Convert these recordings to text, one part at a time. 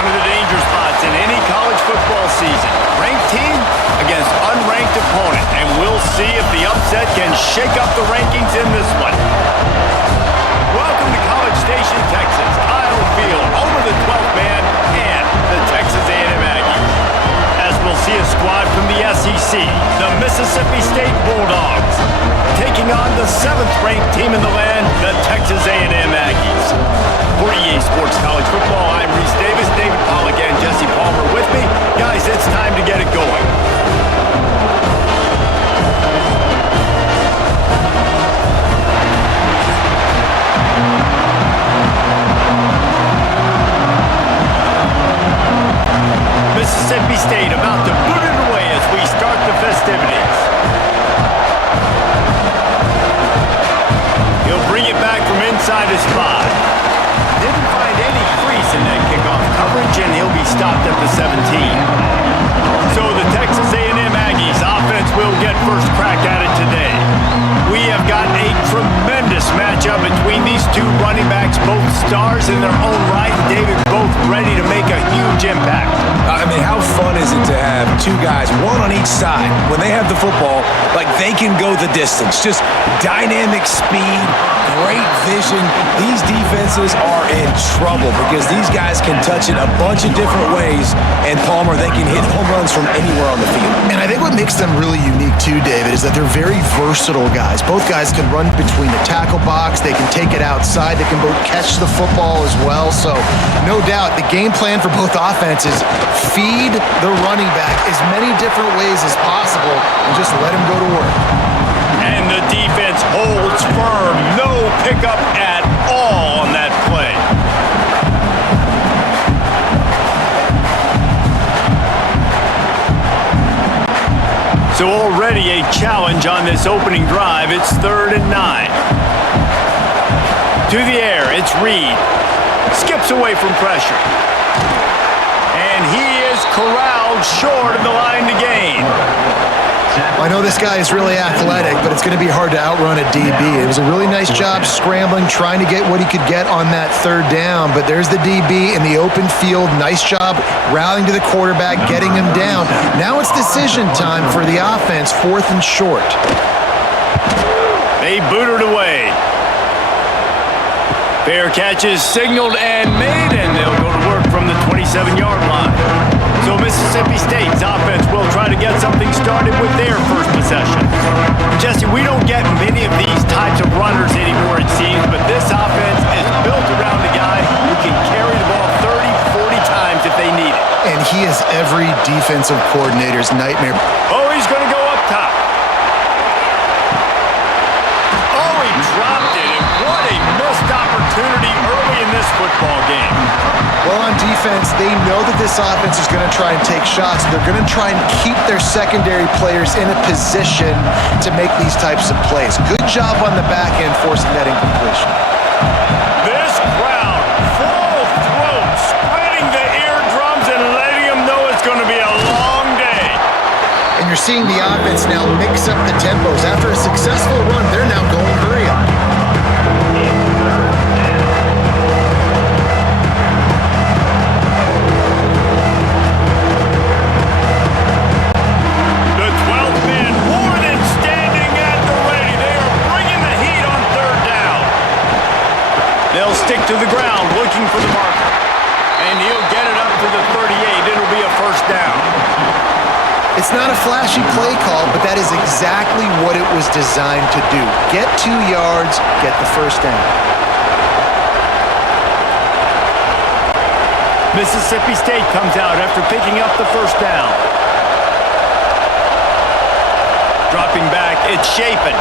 One of the danger spots in any college football season. Ranked team against unranked opponent. And we'll see if the upset can shake up the rankings in this one. Welcome to College Station, Texas. Kyle Field over the 12th man and the Texas A&M Aggies. As we'll see a squad from the SEC, the Mississippi State Bulldogs, taking on the 7th-ranked team in the land, the Texas A&M Aggies. For EA Sports College Football, I'm Reese Davis, David Pollack, and Jesse Palmer with me. Guys, it's time to get it going. Mississippi State about to boot it away as we start the festivities. He'll bring it back from inside his spot. Didn't find any crease in that kickoff coverage, and he'll be stopped at the 17. So the Texas A&M Aggies offense will get first crack at it today. We have got a tremendous matchup between these two running backs, both stars in their own right. David, both ready to make a huge impact. I mean, how fun is it to have two guys, one on each side, when they have the football, like they can go the distance. Just dynamic speed, great vision. These defenses are in trouble because these guys can touch it a bunch of different ways, and Palmer, they can hit home runs from anywhere on the field. And I think what makes them really unique too, David, is that they're very versatile guys. Both guys can run between the tackle box. They can take it outside. They can both catch the football as well. So no doubt the game plan for both offenses, feed the running back as many different ways as possible and just let him go to work. And the defense holds firm. No pickup at all on that play. So already a challenge on this opening drive. It's 3rd and 9. To the air, it's Reed. Skips away from pressure. And he is corralled short of the line to gain. I know this guy is really athletic, but it's going to be hard to outrun a DB. It was a really nice job scrambling, trying to get what he could get on that 3rd down, but there's the DB in the open field. Nice job rallying to the quarterback, getting him down. Now it's decision time for the offense, 4th and short. They booted away. Fair catch is signaled and made, and they'll go to work from the 27-yard line. So Mississippi State's offense will try to get something started with their first possession. Jesse, we don't get many of these types of runners anymore, it seems, but this offense is built around a guy who can carry the ball 30, 40 times if they need it. And he is every defensive coordinator's nightmare. Oh, he's going to go up top. Oh, he dropped it, and what a missed opportunity early in this football game. Well, on defense, they know that this offense is going to try and take shots. They're going to try and keep their secondary players in a position to make these types of plays. Good job on the back end forcing that incompletion. This crowd, full throat, spreading the eardrums and letting them know it's going to be a long day. And you're seeing the offense now mix up the tempos. After a successful run, they're now going hurry up. Stick to the ground, looking for the marker. And he'll get it up to the 38. It'll be a first down. It's not a flashy play call, but that is exactly what it was designed to do. Get 2 yards, get the first down. Mississippi State comes out after picking up the first down. Dropping back, it's Chapin.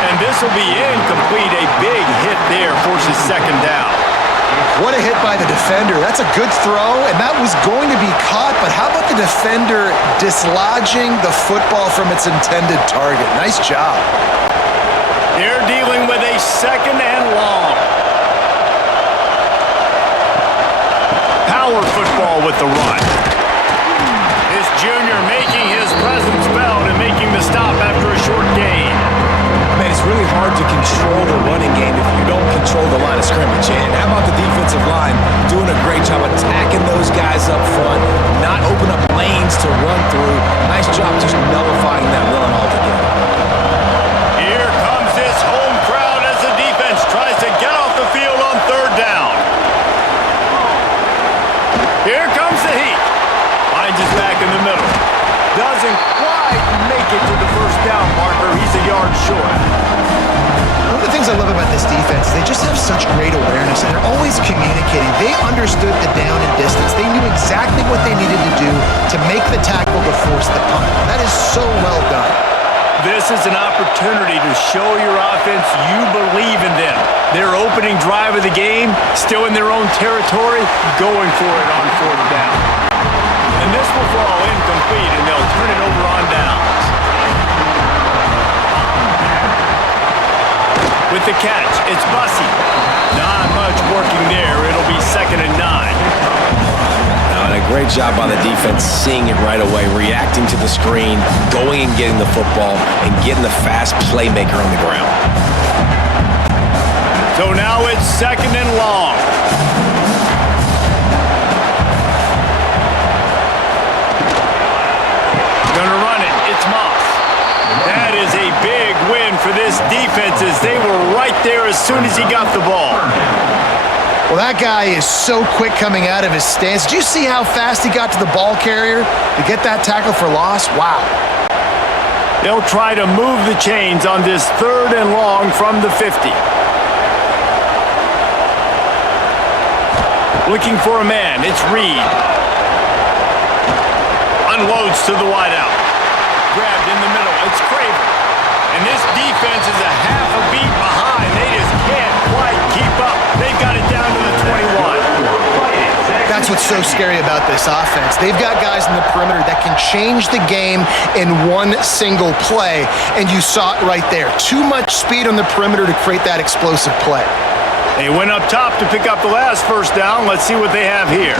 And this will be incomplete. A big hit there forces 2nd down. What a hit by the defender. That's a good throw, and that was going to be caught, but how about the defender dislodging the football from its intended target? Nice job. They're dealing with a 2nd and long. Power football with the run. This junior making his presence felt and making the stop after a short gain. Man, it's really hard to control the running game if you don't control the line of scrimmage. And how about the defensive line doing a great job of those guys up front, not open up lanes to run through. Nice job just nullifying that run altogether. Here comes this home crowd as the defense tries to get off the field on third down. Here comes the heat. Finds his back in the middle. Doesn't quite make it to the first down marker. He's a yard short. One of the things I love about this defense is they just have such great awareness, and they're always communicating. They understood the down and distance. They knew exactly what they needed to do to make the tackle to force the punt. That is so well done. This is an opportunity to show your offense you believe in them. Their opening drive of the game, still in their own territory, going for it on fourth down. And this will fall incomplete, and they'll turn it over on downs. With the catch, it's Bussey. Not much working there. It'll be 2nd and 9. And a great job by the defense seeing it right away, reacting to the screen, going and getting the football, and getting the fast playmaker on the ground. So now it's 2nd and long. Gonna run it. It's Moss. That is a big win for this defense as they were right there as soon as he got the ball. Well, that guy is so quick coming out of his stance. Did you see how fast he got to the ball carrier to get that tackle for loss? Wow. They'll try to move the chains on this 3rd and long from the 50. Looking for a man. It's Reed. Unloads to the wideout. Grabbed in the middle. It's Craven. And this defense is a half a beat behind. They just can't quite keep up. They've got it down to the 21. That's what's so scary about this offense. They've got guys in the perimeter that can change the game in one single play, and you saw it right there. Too much speed on the perimeter to create that explosive play. They went up top to pick up the last first down. Let's see what they have here.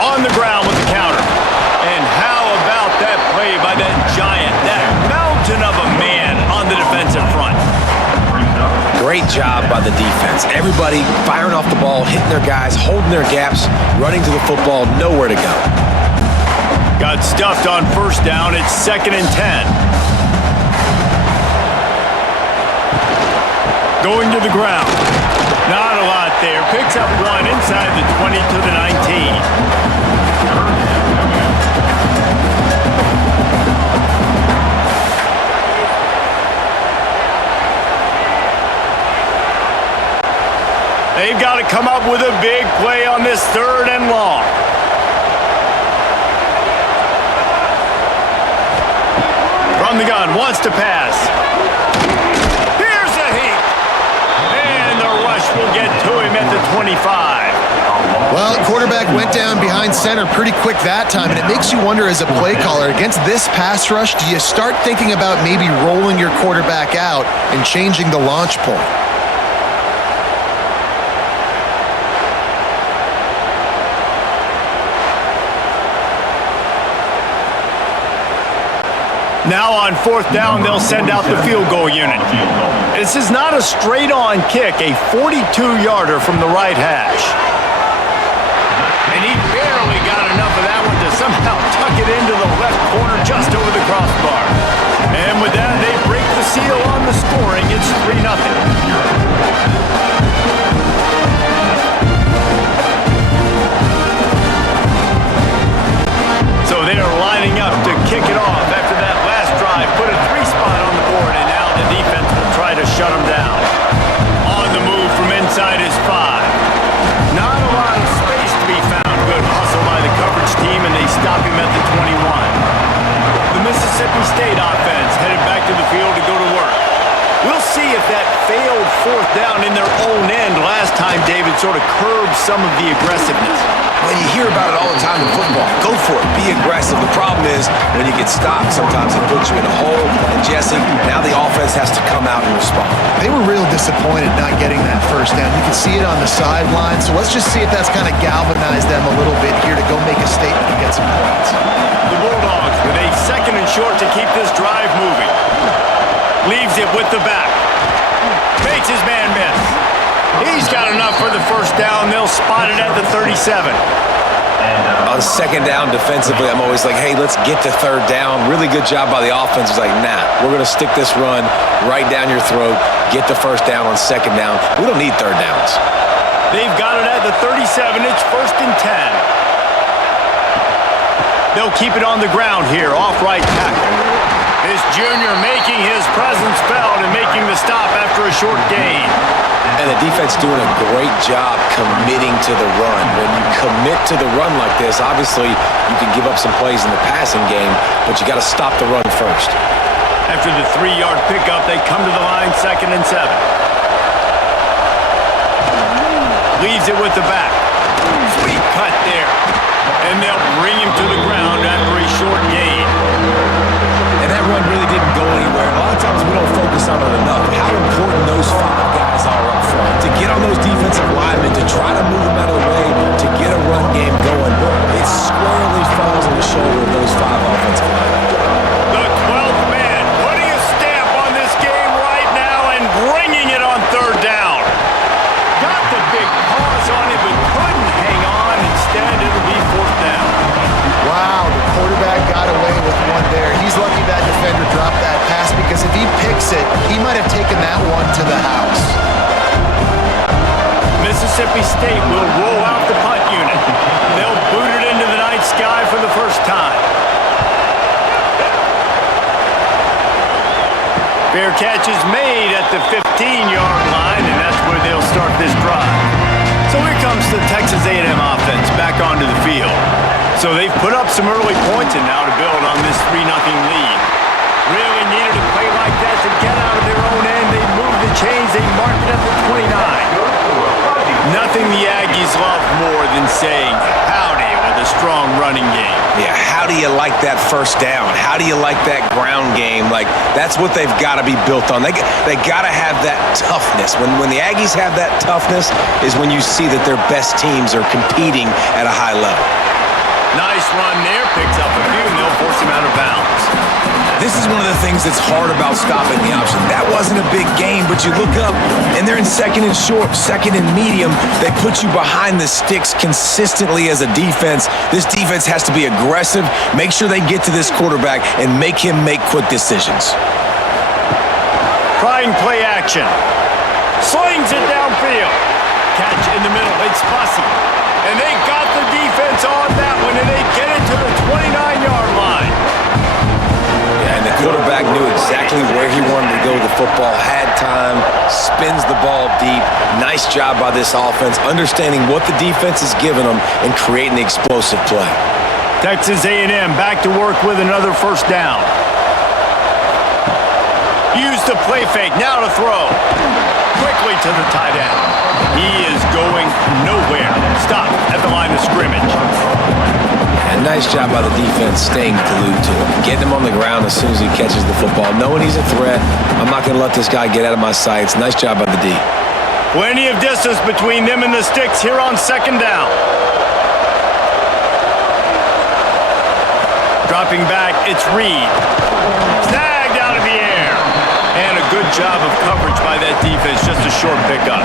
On the ground with the counter. And how about that play by that giant, that mountain of a man on the defensive front? Great job by the defense. Everybody firing off the ball, hitting their guys, holding their gaps, running to the football, nowhere to go. Got stuffed on first down. It's 2nd and 10. Going to the ground. Not a lot there. Picks up one inside the 20 to the 19. They've got to come up with a big play on this 3rd and long. From the gun, wants to pass. Here's the heat. And the rush will get to him at the 25. Well, quarterback went down behind center pretty quick that time, and it makes you wonder as a play caller, against this pass rush, do you start thinking about maybe rolling your quarterback out and changing the launch point? Now on fourth down, they'll send out the field goal unit. This is not a straight-on kick, a 42-yarder from the right hash. And he barely got enough of that one to somehow tuck it into the left corner just over the crossbar. And with that, they break the seal on the scoring. It's 3-0. So they are lining up to kick it off after that last drive. Put a 3-spot on the board, and now the defense will try to shut them down. On the move from inside his 5. Not a lot of space to be found. Good hustle by the coverage team, and they stop him at the 21. The Mississippi State offense headed back to the field to go to work. We'll see if that failed fourth down in their own end last time, David, sort of curbed some of the aggressiveness. Well, you hear about it all the time in football. Go for it. Be aggressive. The problem is when you get stopped, sometimes it puts you in a hole. And Jesse, now the offense has to come out and respond. They were real disappointed not getting that first down. You can see it on the sideline. So let's just see if that's kind of galvanized them a little bit here to go make a statement and get some points. The Bulldogs with a 2nd and short to keep this drive moving. Leaves it with the back. Makes his man miss. He's got enough for the first down. They'll spot it at the 37. On second down defensively, I'm always like, hey, let's get to third down. Really good job by the offense. It's like, nah, we're going to stick this run right down your throat, get the first down on second down. We don't need third downs. They've got it at the 37. It's 1st and 10. They'll keep it on the ground here, off right tackle. This junior making his presence felt and making the stop after a short gain. And the defense doing a great job committing to the run. When you commit to the run like this, obviously you can give up some plays in the passing game, but you got to stop the run first. After the 3-yard pickup, they come to the line, 2nd and 7. Leaves it with the back. Sweet cut there. And they'll bring him to the ground after a short gain. And that run really didn't go anywhere. A lot of times we don't focus on it enough. How important those 5 guys are up front. To get on those defensive linemen, to try to move them out of the way, to get a run game going. It squarely falls on the shoulder of those 5 offensive linemen. The 12th man putting a stamp on this game right now and bringing it on 3rd down. Got the big pause on it, but couldn't hang on. Instead, it'll be 4th down. Wow, the quarterback got away with one there. He's lucky that defender dropped that pass because if he picks it, he might have taken that one to the house. Mississippi State will roll out the punt unit. They'll boot it into the night sky for the first time. Fair catch is made at the 15-yard line, and that's where they'll start this drive. So here comes the Texas A&M offense back onto the field. So they've put up some early points and now to build on this 3-0 lead. Really needed a play like that to get out of their own end. They moved the chains. They marked it at the 29. Nothing the Aggies love more than saying howdy with a strong running game. Yeah, how do you like that first down? How do you like that ground game? Like, that's what they've got to be built on. They got to have that toughness. When the Aggies have that toughness is when you see that their best teams are competing at a high level. Nice run there, picks up a few, and they'll force him out of bounds. This is one of the things that's hard about stopping the option. That wasn't a big gain, but you look up, and they're in 2nd and short, 2nd and medium. They put you behind the sticks consistently as a defense. This defense has to be aggressive, make sure they get to this quarterback, and make him make quick decisions. Trying play action. Slings it downfield. Catch in the middle. It's Fussy. And they got the defense on that one, and they get it to the 29-yard line. Yeah, and the quarterback knew exactly where he wanted to go with the football, had time, spins the ball deep. Nice job by this offense, understanding what the defense is giving them and creating the explosive play. Texas A&M back to work with another first down. Use the play fake, now to throw. Quickly to the tight end. He is going nowhere. Stop at the line of scrimmage. And nice job by the defense staying glued to him. Getting him on the ground as soon as he catches the football. Knowing he's a threat, I'm not going to let this guy get out of my sights. Nice job by the D. Plenty of distance between them and the sticks here on 2nd down. Dropping back, it's Reed. Snagged out of the air. And a good job of coverage by that defense, just a short pickup.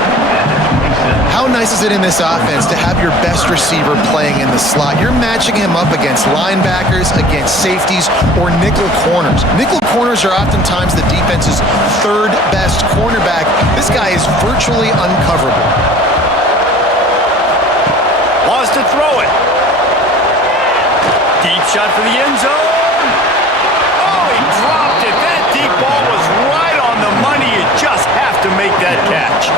How nice is it in this offense to have your best receiver playing in the slot? You're matching him up against linebackers, against safeties, or nickel corners. Nickel corners are oftentimes the defense's 3rd best cornerback. This guy is virtually uncoverable. Wants to throw it. Deep shot for the end zone. Oh, he dropped it. That deep ball was right on the money. You just have to make that catch.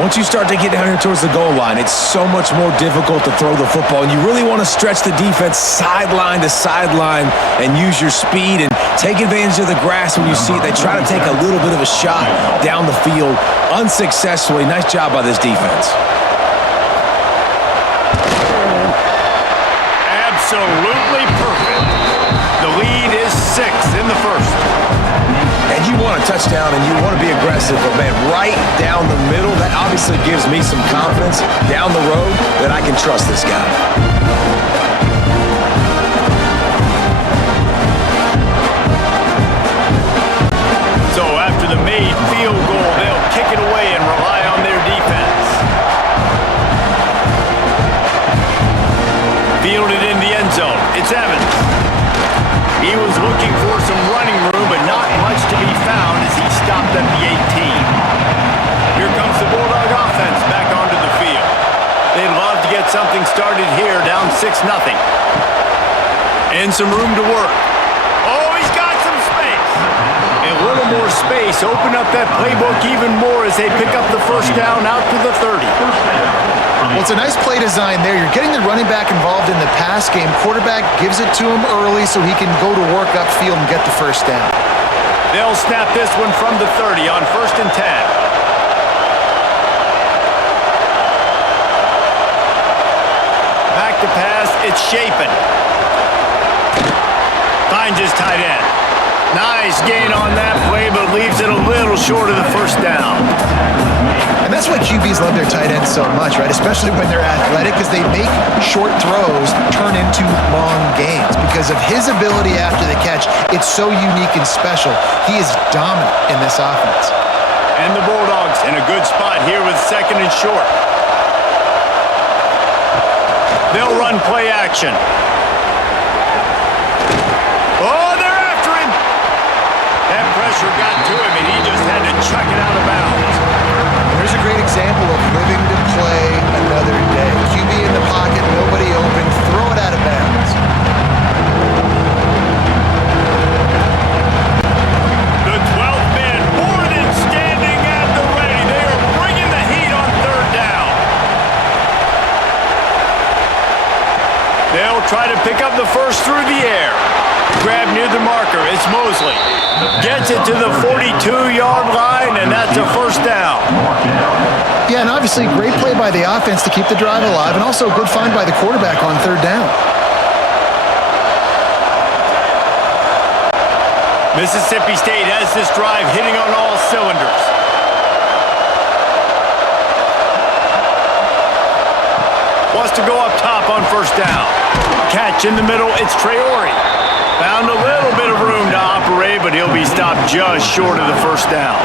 Once you start to get down here towards the goal line, it's so much more difficult to throw the football, and you really want to stretch the defense sideline to sideline and use your speed and take advantage of the grass when you see it. They try to take a little bit of a shot down the field unsuccessfully. Nice job by this defense. Absolutely perfect. The lead is 6 in the first. And you want a touchdown and you want to be aggressive, but man, right down the middle, that obviously gives me some confidence down the road that I can trust this guy. So after the made field goal, they'll kick it away and rely on their defense. fielded in the end zone. It's Evans. He was looking for some running room, but not much to be found as he stopped at the 18. Here comes the Bulldog offense back onto the field. They'd love to get something started here, down 6-0. And some room to work. Oh, he's got some space. A little more space. Open up that playbook even more as they pick up the first down out to the 30. Well, it's a nice play design there. You're getting the running back involved in the pass game. Quarterback gives it to him early so he can go to work upfield and get the first down. They'll snap this one from the 30 on 1st and 10. Back to pass. It's Chapin. Finds his tight end. Nice gain on that play, but leaves it a little short of the first down. And that's why QBs love their tight ends so much, right? Especially when they're athletic, because they make short throws turn into long gains. Because of his ability after the catch, it's so unique and special. He is dominant in this offense. And the Bulldogs in a good spot here with 2nd and short. They'll run play action. Oh, they're after him. That pressure got to him, and he just had to chuck it out of bounds. There's a great example of living to play another day. QB in the pocket, nobody open, throw it out of bounds. The 12th man, more than standing at the ready. They are bringing the heat on 3rd down. They'll try to pick up the first through the air. Grab near the marker. It's Mosley. Gets it to the 42-yard line, and that's a first down. Yeah, and obviously great play by the offense to keep the drive alive, and also a good find by the quarterback on 3rd down. Mississippi State has this drive hitting on all cylinders. Wants to go up top on 1st down. Catch in the middle, it's Traore. Found a little bit of room to operate, but he'll be stopped just short of the first down.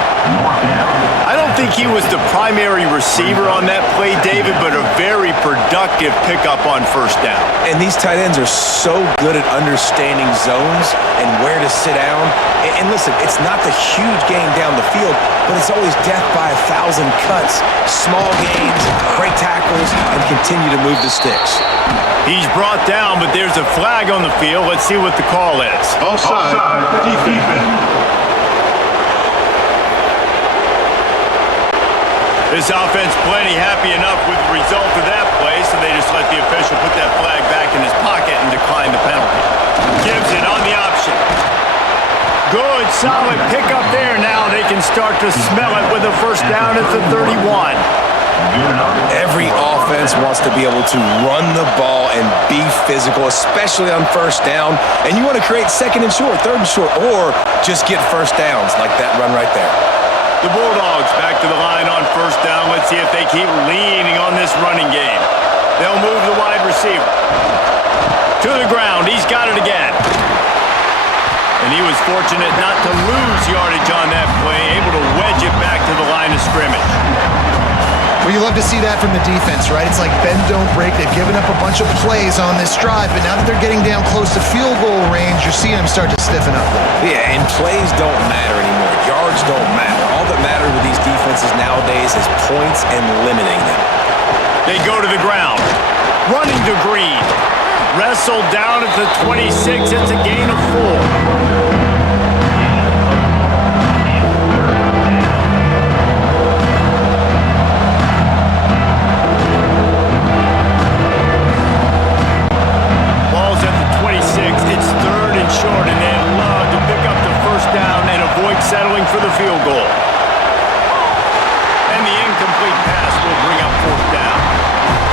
I don't think he was the primary receiver on that play, David, but a very productive pickup on 1st down. And these tight ends are so good at understanding zones and where to sit down. And listen, it's not the huge gain down the field, but it's always death by 1,000 cuts, small gains, break tackles, and continue to move the sticks. He's brought down, but there's a flag on the field. Let's see what the call is. Offside, defense. This offense plenty happy enough with the result of that play, so they just let the official put that flag back in his pocket and decline the penalty. Gives it on the option. Good, solid pickup there. Now they can start to smell it with a first down at the 31. Every offense wants to be able to run the ball and be physical, especially on 1st down. And you want to create 2nd and short, 3rd and short, or just get first downs like that run right there. The Bulldogs back to the line on 1st down. Let's see if they keep leaning on this running game. They'll move the wide receiver to the ground. He's got it again. And he was fortunate not to lose yardage on that play, able to wedge it back to the line of scrimmage. Well, you love to see that from the defense, right? It's like bend, don't break. They've given up a bunch of plays on this drive, but now that they're getting down close to field goal range, you're seeing them start to stiffen up. Yeah, and plays don't matter anymore. Yards don't matter. All that matters with these defenses nowadays is points and limiting them. They go to the ground. Running to Green. Wrestled down at the 26. It's a gain of 4. Settling for the field goal. And the incomplete pass will bring up 4th down.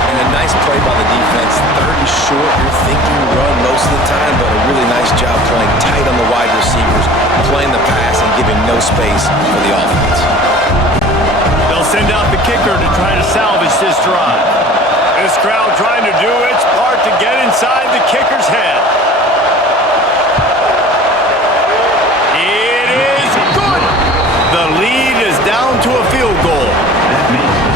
And a nice play by the defense. 3rd and short, you're thinking run most of the time, but a really nice job playing tight on the wide receivers, playing the pass and giving no space for the offense. They'll send out the kicker to try to salvage this drive. This crowd trying to do its part to get inside the kicker's head. The lead is down to a field goal.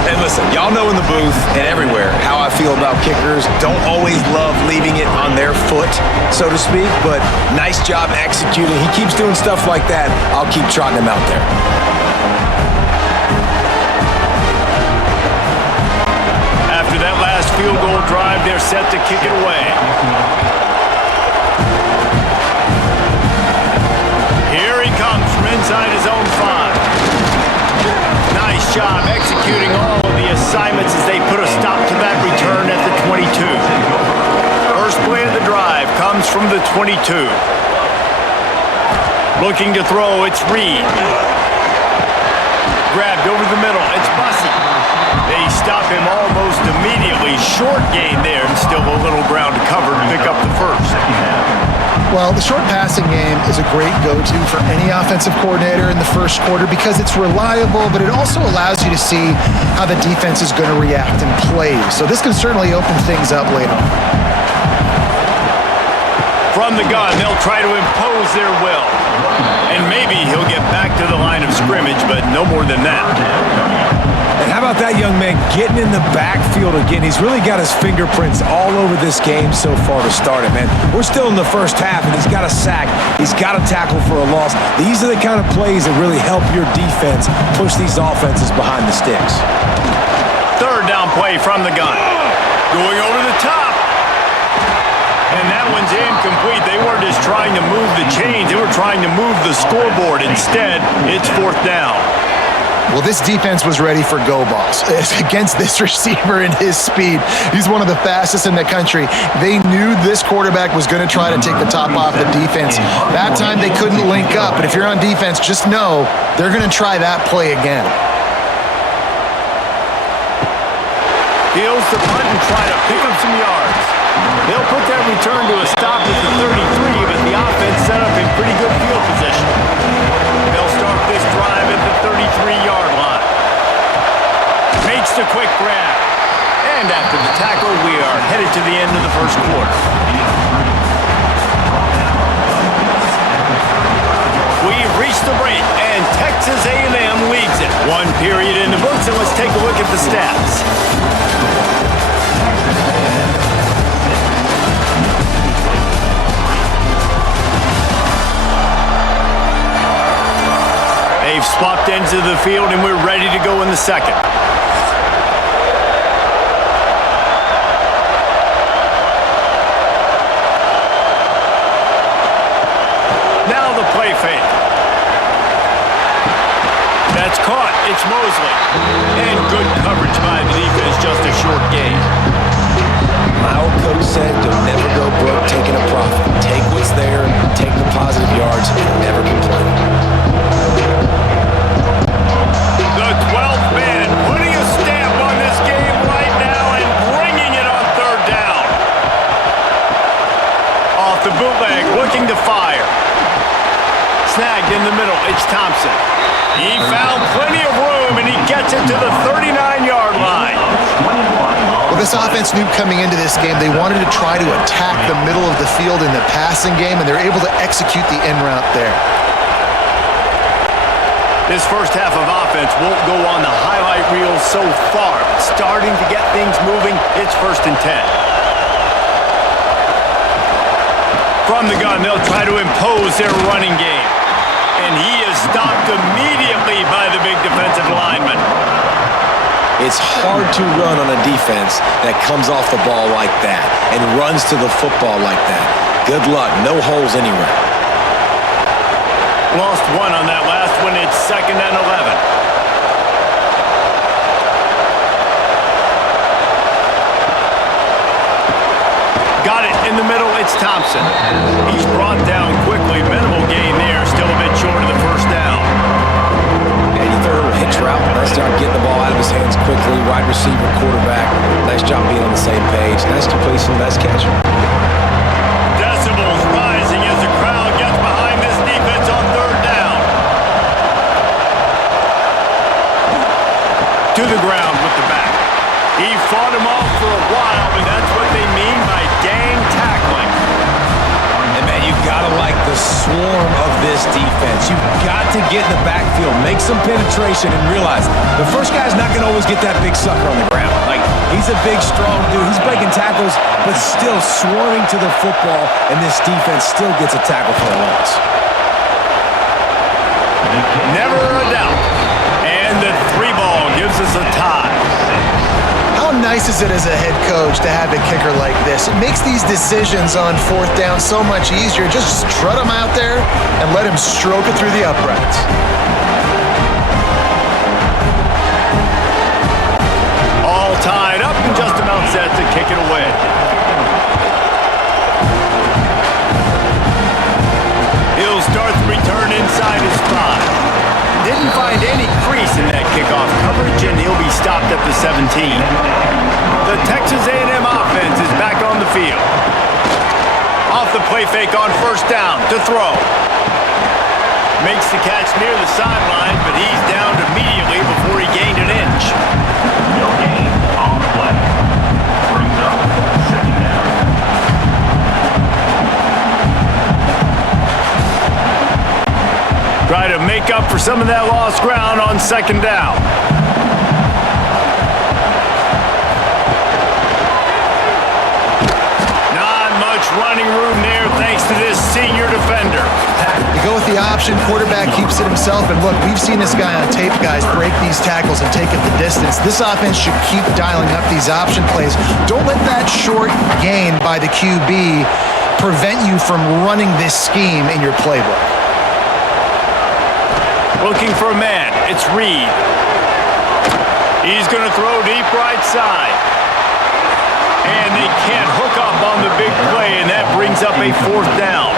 And Listen, y'all know in the booth and everywhere how I feel about kickers. Don't always love leaving it on their foot, so to speak, but nice job executing. He keeps doing stuff like that. I'll keep trotting him out there. After that last field goal drive, they're set to kick it away. Here he comes from inside his own 5. Nice job executing all of the assignments as they put a stop to that return at the 22. First play of the drive comes from the 22. Looking to throw, it's Reed. Grabbed over the middle, it's Bussey. They stop him almost immediately. Short gain there, and still a little ground to cover to pick up the first. Well, the short passing game is a great go-to for any offensive coordinator in the first quarter because it's reliable, but it also allows you to see how the defense is going to react and play. So this can certainly open things up later on. From the gun, they'll try to impose their will. And maybe he'll get back to the line of scrimmage, but no more than that. And how about that young man getting in the backfield again? He's really got his fingerprints all over this game so far to start it, man. We're still in the first half, and he's got a sack. He's got a tackle for a loss. These are the kind of plays that really help your defense push these offenses behind the sticks. Third down play from the gun. Going over the top. And that one's incomplete. They weren't just trying to move the chains. They were trying to move the scoreboard. Instead, it's fourth down. Well, this defense was ready for go balls against this receiver and his speed. He's one of the fastest in the country. They knew this quarterback was going to try to take the top off the defense. That time they couldn't link up, but if you're on defense, just know they're going to try that play again. Heels the punt and try to pick up some yards. They'll put that return to a stop at the 33, but the offense set up in pretty good field position. They'll start this drive at the 33-yard line. Makes the quick grab. And after the tackle, we are headed to the end of the first quarter. We've reached the break, and Texas A&M leads it. One period in the books, and let's take a look at the stats. They've swapped ends of the field, and we're ready to go in the second. Now the play fake. That's caught. It's Mosley. And good coverage by the defense, just a short gain. My old coach said, don't never go broke taking a profit. Take what's there, take the positive yards, and never complain. The 12th man putting a stamp on this game right now and bringing it on third down. Off the bootleg, looking to fire. Snagged in the middle, it's Thompson. He found plenty of room, and he gets it to the 39-yard line. Well, this offense knew coming into this game they wanted to try to attack the middle of the field in the passing game, and they're able to execute the end route there. This first half of offense won't go on the highlight reel so far. Starting to get things moving, it's 1st and 10. From the gun, they'll try to impose their running game. And he is stopped immediately by the big defensive lineman. It's hard to run on a defense that comes off the ball like that and runs to the football like that. Good luck. No holes anywhere. Lost one on that last one. It's 2nd and 11. Got it in the middle. It's Thompson. He's brought down quickly. Minimal gain there. Still a bit short of the first down. And he threw a little hitch route. Nice job getting the ball out of his hands quickly. Wide receiver, quarterback. Nice job being on the same page. Nice completion. Nice catch. Decibels rising as the crowd gets behind this defense on third down. To the ground with the back. He fought him off for a while, but that's what they mean by gang tackling. And man, you gotta like the swarm of this defense. You've got to to get in the backfield, make some penetration, and realize the first guy's not going to always get that big sucker on the ground. Like, he's a big, strong dude. He's breaking tackles, but still swarming to the football, and this defense still gets a tackle for a loss. Never a doubt. And the 3-ball gives us a tie. How nice is it as a head coach to have a kicker like this? It makes these decisions on fourth down so much easier. Just strut him out there and let him stroke it through the uprights. All tied up and just about set to kick it away. He'll start the return inside his 5. Didn't find any crease in that kickoff coverage, and he'll be stopped at the 17. The Texas A&M offense is back on the field. Off the play fake on first down to throw. Makes the catch near the sideline, but he's downed immediately before he gained an inch. No gain on the play. Brings up second down. Try to make up for some of that lost ground on second down. Not much running room there thanks to this senior defender. You go with the option, quarterback keeps it himself, and look, we've seen this guy on tape, guys, break these tackles and take it the distance. This offense should keep dialing up these option plays. Don't let that short gain by the QB prevent you from running this scheme in your playbook. Looking for a man. It's Reed. He's going to throw deep right side. And they can't hook up on the big play, and that brings up a fourth down.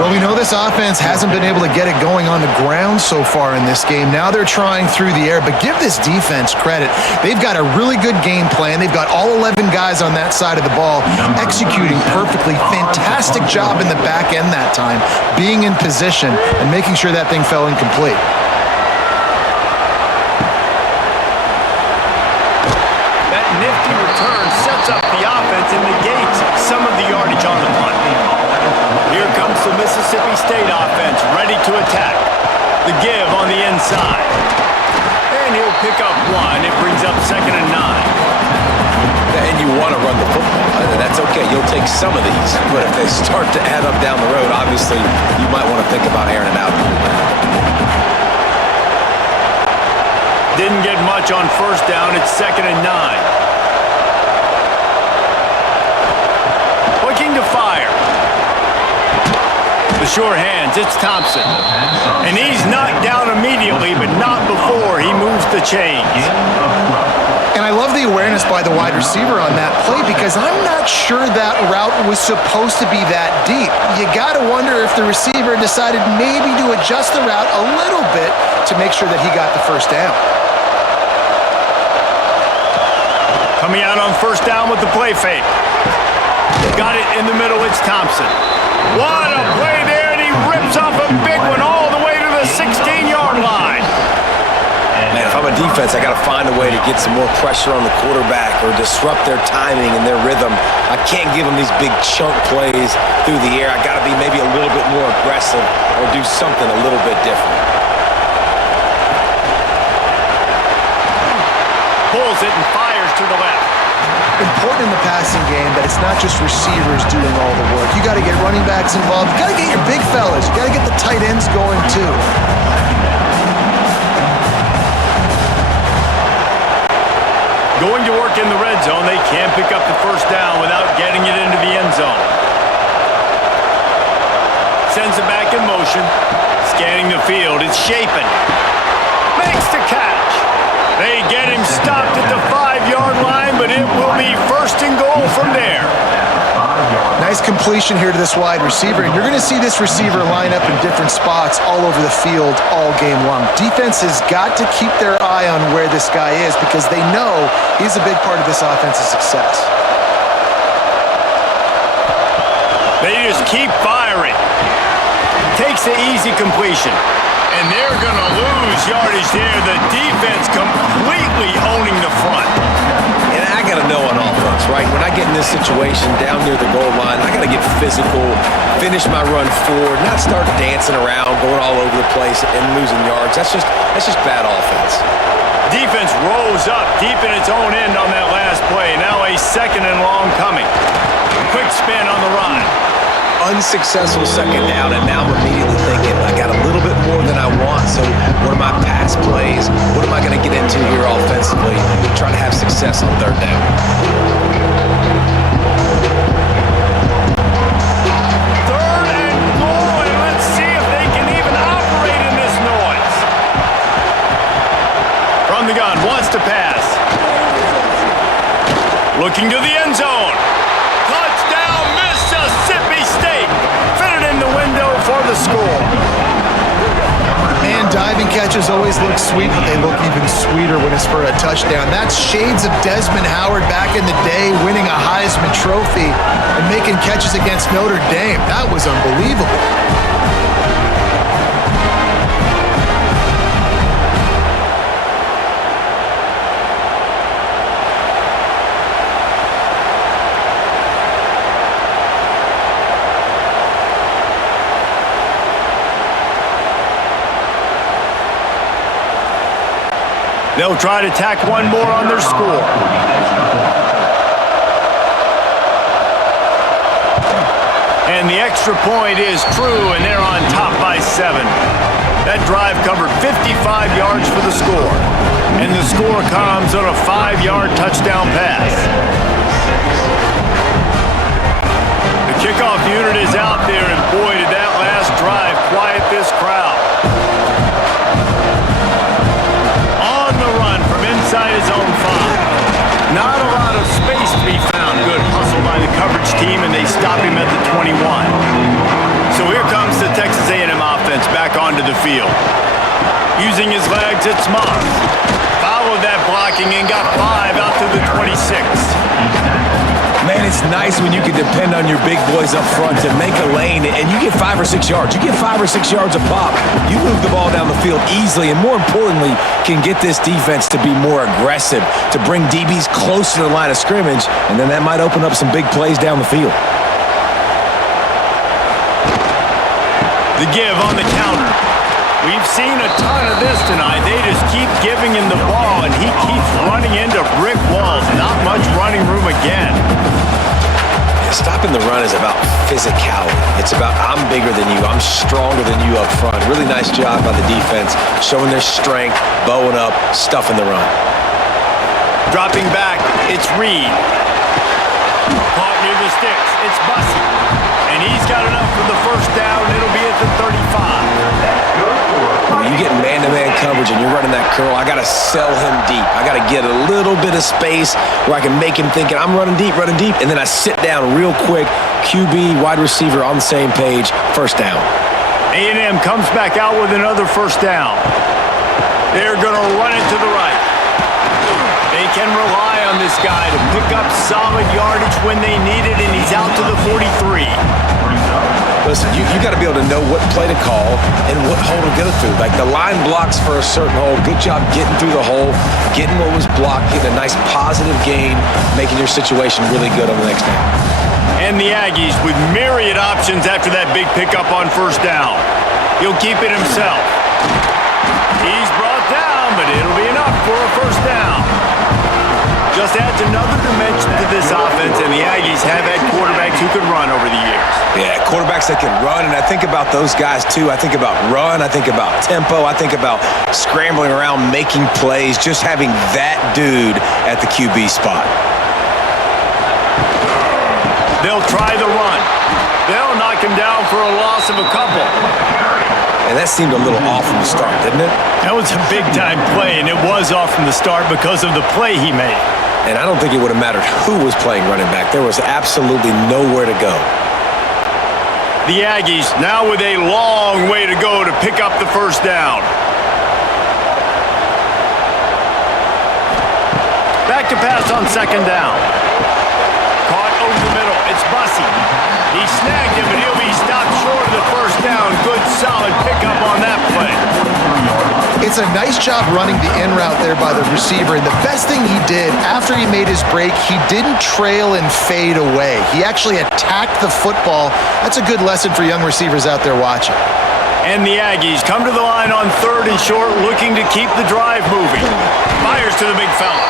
Well, we know this offense hasn't been able to get it going on the ground so far in this game. Now they're trying through the air, but give this defense credit. They've got a really good game plan. They've got all 11 guys on that side of the ball executing perfectly. Fantastic job in the back end that time, being in position and making sure that thing fell incomplete. That nifty return sets up the offense and negates some of the yardage on the punt. Here comes the Mississippi State offense, ready to attack. The give on the inside. And he'll pick up 1. It brings up 2nd and 9. And you want to run the football. That's okay. You'll take some of these. But if they start to add up down the road, obviously, you might want to think about airing it out a little bit. Didn't get much on first down. It's 2nd and 9. Looking to fire. The sure hands, it's Thompson. And he's knocked down immediately, but not before he moves the chains. And I love the awareness by the wide receiver on that play because I'm not sure that route was supposed to be that deep. You got to wonder if the receiver decided maybe to adjust the route a little bit to make sure that he got the first down. Coming out on first down with the play fake. Got it in the middle, it's Thompson. What a play there, and he rips off a big one all the way to the 16-yard line. Man, if I'm a defense, I got to find a way to get some more pressure on the quarterback or disrupt their timing and their rhythm. I can't give them these big chunk plays through the air. I got to be maybe a little bit more aggressive or do something a little bit different. Pulls it and fires to the left. Important in the passing game that it's not just receivers doing all the work. You got to get running backs involved. You got to get your big fellas. You got to get the tight ends going too. Going to work in the red zone. They can't pick up the first down without getting it into the end zone. Sends it back in motion. Scanning the field. It's Shapen. Makes the catch. They get him stopped at the 5-yard line, but it will be 1st and goal from there. Nice completion here to this wide receiver, and you're going to see this receiver line up in different spots all over the field all game long. Defense has got to keep their eye on where this guy is because they know he's a big part of this offense's success. They just keep firing. Takes the easy completion. And they're going to lose yardage there. The defense completely owning the front. And I got to know on offense, right? When I get in this situation down near the goal line, I got to get physical, finish my run forward, not start dancing around, going all over the place and losing yards. That's just bad offense. Defense rolls up deep in its own end on that last play. Now a 2nd and long coming. Quick spin on the run. Unsuccessful 2nd down, and now I'm immediately thinking, I got a little bit more than I want, so what are my pass plays? What am I going to get into here offensively to try to have success on 3rd down? 3rd and goal, and let's see if they can even operate in this noise. From the gun, wants to pass. Looking to the end zone. Touchdown, Mississippi State. Fitted in the window for the score. Man, diving catches always look sweet, but they look even sweeter when it's for a touchdown. That's shades of Desmond Howard back in the day, winning a Heisman Trophy and making catches against Notre Dame. That was unbelievable. They'll try to tack one more on their score. And the extra point is true, and they're on top by 7. That drive covered 55 yards for the score. And the score comes on a 5-yard touchdown pass. The kickoff unit is out there, and boy, did that last drive quiet this crowd. Inside his own 5. Not a lot of space to be found. Good hustle by the coverage team, and they stop him at the 21. So here comes the Texas A&M offense back onto the field. Using his legs, it's Moss. Followed that blocking and got 5 out to the 26. Man, it's nice when you can depend on your big boys up front to make a lane, and you get 5 or 6 yards. You get 5 or 6 yards a pop. You move the ball down the field easily, and more importantly, can get this defense to be more aggressive, to bring DBs close to the line of scrimmage, and then that might open up some big plays down the field. The give on the counter. We've seen a ton of this tonight. They just keep giving him the ball, and he keeps running into brick walls. Not much running room again. Stopping the run is about physicality. It's about I'm bigger than you. I'm stronger than you up front. Really nice job by the defense, showing their strength, bowing up, stuffing the run. Dropping back, it's Reed. Caught near the sticks, it's Bussey. And he's got enough for the 1st down. It'll be at the 35. When you get man-to-man coverage and you're running that curl, I got to sell him deep. I got to get a little bit of space where I can make him thinking I'm running deep, and then I sit down real quick. QB, wide receiver on the same page, 1st down. A&M comes back out with another 1st down. They're going to run it to the right. They can rely on this guy to pick up solid yardage when they need it, and he's out to the 43. Listen, you got to be able to know what play to call and what hole to go through. Like the line blocks for a certain hole. Good job getting through the hole, getting what was blocked, getting a nice positive gain, making your situation really good on the next down. And the Aggies with myriad options after that big pickup on 1st down. He'll keep it himself. He's brought down, but it'll be enough for a 1st down. Just adds another dimension to this offense, and the Aggies have had quarterbacks who can run over the years. Yeah, quarterbacks that can run, and I think about those guys too. I think about run, I think about tempo, I think about scrambling around, making plays, just having that dude at the QB spot. They'll try the run. They'll knock him down for a loss of a couple. And that seemed a little off from the start, didn't it? That was a big-time play, and it was off from the start because of the play he made. And I don't think it would have mattered who was playing running back. There was absolutely nowhere to go. The Aggies now with a long way to go to pick up the 1st down. Back to pass on 2nd down. Caught over the middle. It's Bussey. He snagged him, but he'll be stopped short of the 1st down. Good, solid pickup on that play. It's a nice job running the in route there by the receiver. And the best thing he did after he made his break, he didn't trail and fade away. He actually attacked the football. That's a good lesson for young receivers out there watching. And the Aggies come to the line on 3rd and short, looking to keep the drive moving. Fires to the big fella.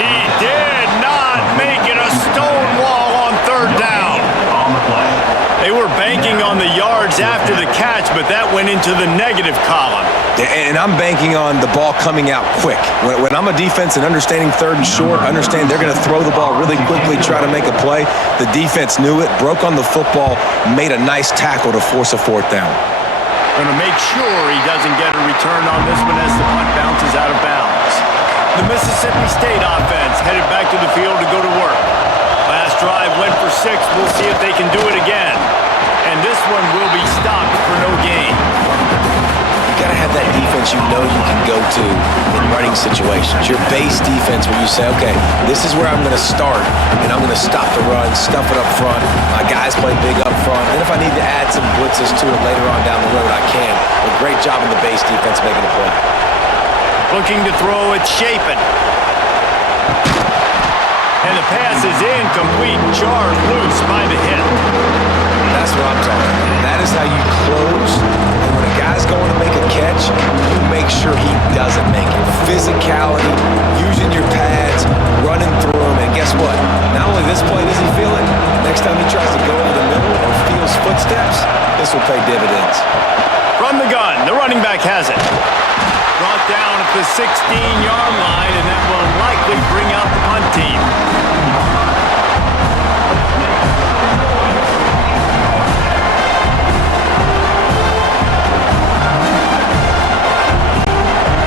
He did not make it. A stone wall on 3rd down. On the play. They were banking on the yards after the catch, but that went into the negative column. And I'm banking on the ball coming out quick. When I'm a defense and understanding 3rd and short, understand they're going to throw the ball really quickly, try to make a play. The defense knew it, broke on the football, made a nice tackle to force a 4th down. Going to make sure he doesn't get a return on this one as the punt bounces out of bounds. The Mississippi State offense headed back to the field to go to work. Last drive went for 6. We'll see if they can do it again. And this one will be stopped for no gain. You got to have that defense you know you can go to in running situations. Your base defense where you say, okay, this is where I'm going to start, and I'm going to stop the run, stuff it up front. My guys play big up front. Then if I need to add some blitzes to it later on down the road, I can. But great job in the base defense making a play. Looking to throw it, Chapin. And the pass is incomplete, jarred loose by the hit. That's what I'm talking about. That is how you close. And when a guy's going to make a catch, you make sure he doesn't make it. Physicality, using your pads, running through him. And guess what? Not only this play does he feel it, next time he tries to go over the middle or feels footsteps, this will pay dividends. From the gun, the running back has it. Brought down at the 16-yard line, and that will likely bring out the punt team.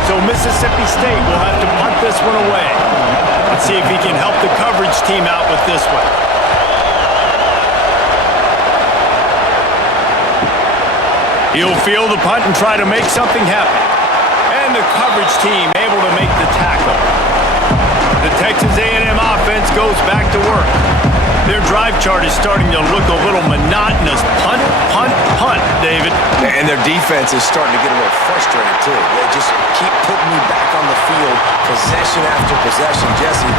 So Mississippi State will have to punt this one away. Let's see if he can help the coverage team out with this one. He'll field the punt and try to make something happen. And the coverage team able to make the tackle. The Texas A&M offense goes back to work. Their drive chart is starting to look a little monotonous. Punt, punt, punt, David. And their defense is starting to get a little frustrated, too. They just keep putting me back on the field, possession after possession. Jesse,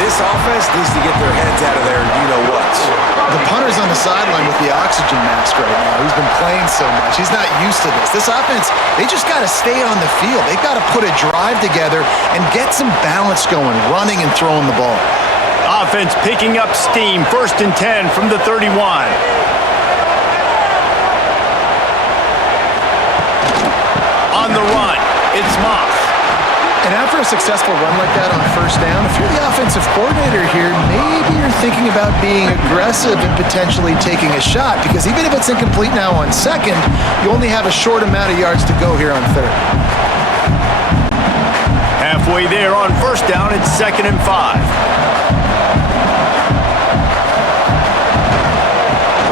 this offense needs to get their heads out of their you-know-what. The punter's on the sideline with the oxygen mask right now. He's been playing so much. He's not used to this. This offense, they just got to stay on the field. They've got to put a drive together and get some balance going, running and throwing the ball. Offense picking up steam. 1st and 10 from the 31. On the run, it's Moss. And after a successful run like that on 1st down, if you're the offensive coordinator here, maybe you're thinking about being aggressive and potentially taking a shot, because even if it's incomplete now on 2nd, you only have a short amount of yards to go here on 3rd. Halfway there on 1st down, it's 2nd and 5.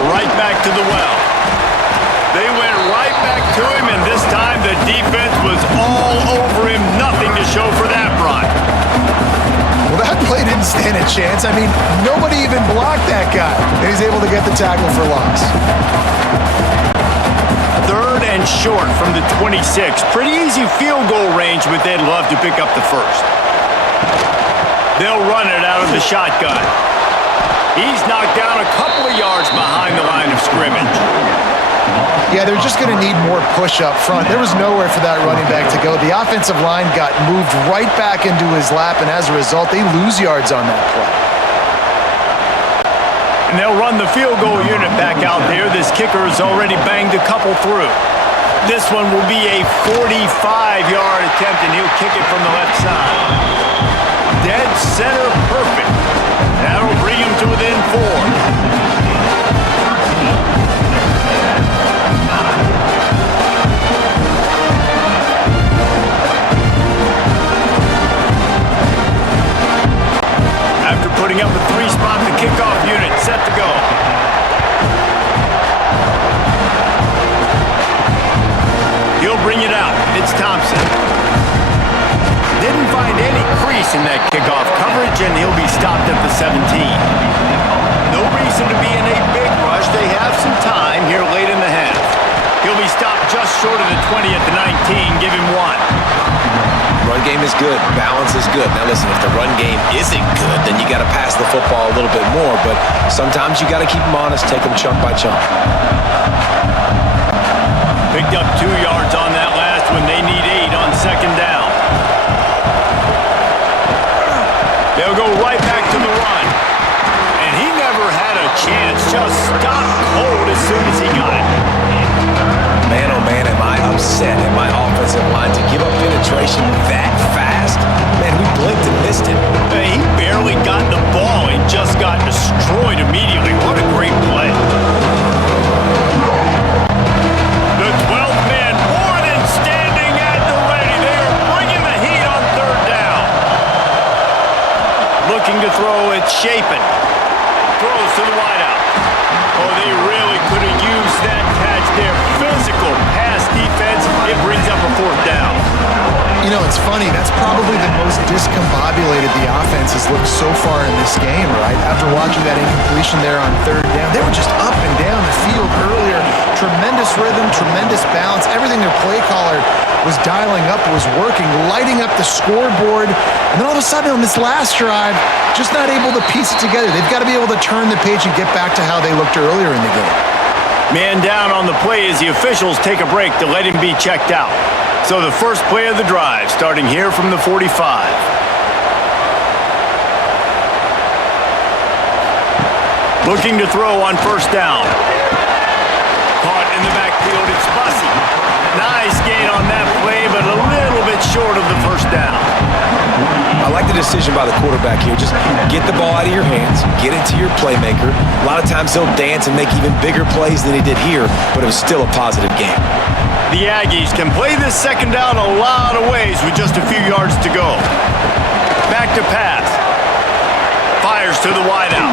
Right back to the well. They went right back to him, and this time the defense was all over him. Nothing to show for that run. Well, that play didn't stand a chance. I mean, nobody even blocked that guy. And he's able to get the tackle for loss. 3rd and short from the 26. Pretty easy field goal range, but they'd love to pick up the 1st. They'll run it out of the shotgun. He's knocked down a couple of yards behind the line of scrimmage. Yeah, they're just going to need more push up front. There was nowhere for that running back to go. The offensive line got moved right back into his lap, and as a result, they lose yards on that play. And they'll run the field goal unit back out there. This kicker has already banged a couple through. This one will be a 45-yard attempt, and he'll kick it from the left side. Dead center perfect. That'll bring him to within 4. After putting up a 3-spot, the kickoff unit set to go. He'll bring it out. It's Thompson. Didn't find any crease in that kickoff coverage, and he'll be stopped at the 17. No reason to be in a big rush. They have some time here late in the half. He'll be stopped just short of the 20 at the 19. Give him 1. Run game is good. Balance is good. Now listen, if the run game isn't good, then you got to pass the football a little bit more. But sometimes you got to keep them honest, take them chunk by chunk. Picked up 2 yards on that last one. They need 8 on second down. They'll go right back to the run. And he never had a chance. Just stopped cold as soon as he got it. Man, oh man, am I upset at my offensive line to give up penetration that fast? Man, we blinked and missed it. He barely got the ball and just got destroyed immediately. What a great play. The 12th man more than standing at the ready. They are bringing the heat on third down. Looking to throw, it's Chapin. Throws to the wideout. Oh, they really could have used that catch there. Physical pass defense. It brings up a fourth down. You know, it's funny. That's probably the most discombobulated the offense has looked so far in this game, right? After watching that incompletion there on third down, they were just up and down the field earlier. Tremendous rhythm, tremendous balance. Everything their play caller was dialing up was working, lighting up the scoreboard. And then all of a sudden on this last drive, just not able to piece it together. They've got to be able to turn the page and get back to how they looked earlier in the game. Man down on the play as the officials take a break to let him be checked out. So the first play of the drive, starting here from the 45. Looking to throw on first down. Caught in the backfield, it's Bussey. Nice gain on that play, but a little bit short of the first down. I like the decision by the quarterback here. Just get the ball out of your hands, get it to your playmaker. A lot of times he'll dance and make even bigger plays than he did here, but it was still a positive game. The Aggies can play this second down a lot of ways with just a few yards to go. Back to pass. Fires to the wideout.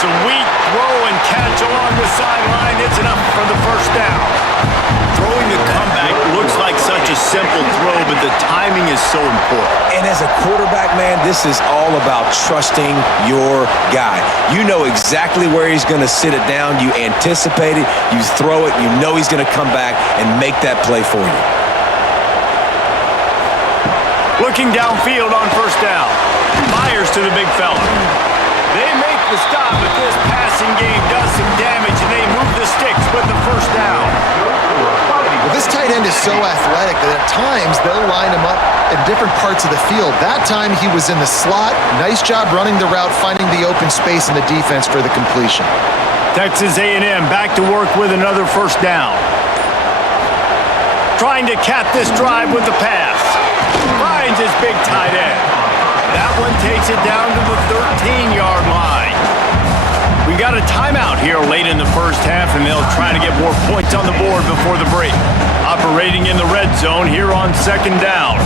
Sweet throw and catch along the sideline. It's enough for the first down. Throwing the comeback looks like such a simple throw, but the timing is so important. And as a quarterback, man, this is all about trusting your guy. You know exactly where he's going to sit it down. You anticipate it. You throw it. You know he's going to come back and make that play for you. Looking downfield on first down. Fires to the big fella. They make the stop, but this passing game does some damage, and they move the sticks with the first down. Well, this tight end is so athletic that at times they'll line him up in different parts of the field. That time he was in the slot. Nice job running the route, finding the open space in the defense for the completion. Texas A&M back to work with another first down. Trying to cap this drive with the pass. Finds his big tight end. That one takes it down to the 13-yard line. We got a timeout here late in the first half, and they'll try to get more points on the board before the break. Operating in the red zone here on second down.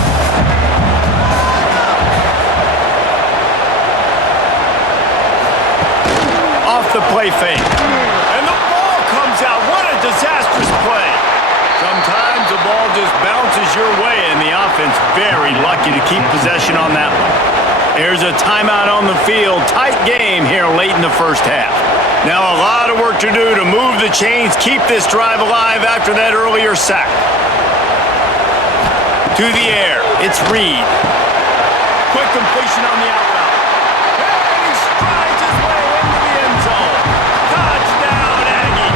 Off the play fake. And the ball comes out. What a disastrous play. Sometimes the ball just bounces your way, and the offense very lucky to keep possession on that one. There's a timeout on the field. Tight game here late in the first half. Now a lot of work to do to move the chains, keep this drive alive after that earlier sack. To the air, it's Reed. Quick completion on the outroute. And he strides his way into the end zone. Touchdown, Aggie.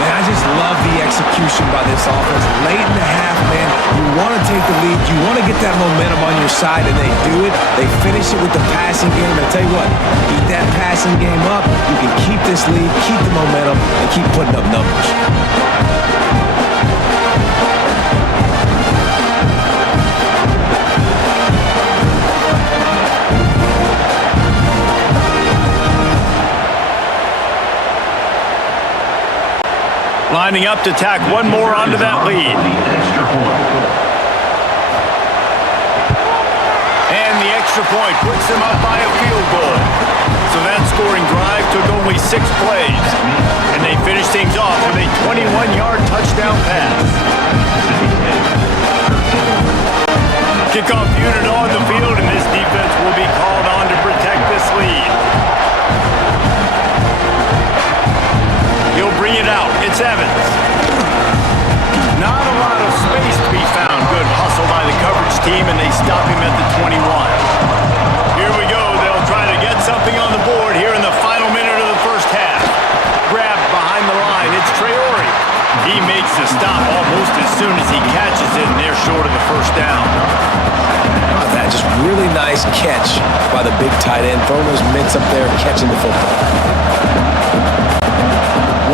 Man, I just love the execution by this offense. Late in the half, man, you want to take the lead. You want to get that momentum on your side, and they do it. They finish it with the passing game. I tell you what, keep that passing game up. You can keep this lead, keep the momentum, and keep putting up numbers. Lining up to tack one more onto that lead. And the extra point puts them up by a field goal. So that scoring drive took only 6 plays. And they finished things off with a 21-yard touchdown pass. Kickoff unit on the field, and this defense will be called on to protect this lead. He'll bring it out. It's Evans. Not a lot of space to be found. Good hustle by team, and they stop him at the 21. Here we go. They'll try to get something on the board here in the final minute of the first half. Grabbed behind the line. It's Traore. He makes the stop almost as soon as he catches it, and they're short of the first down. How about that? Just really nice catch by the big tight end. Throwing those mitts up there and catching the football.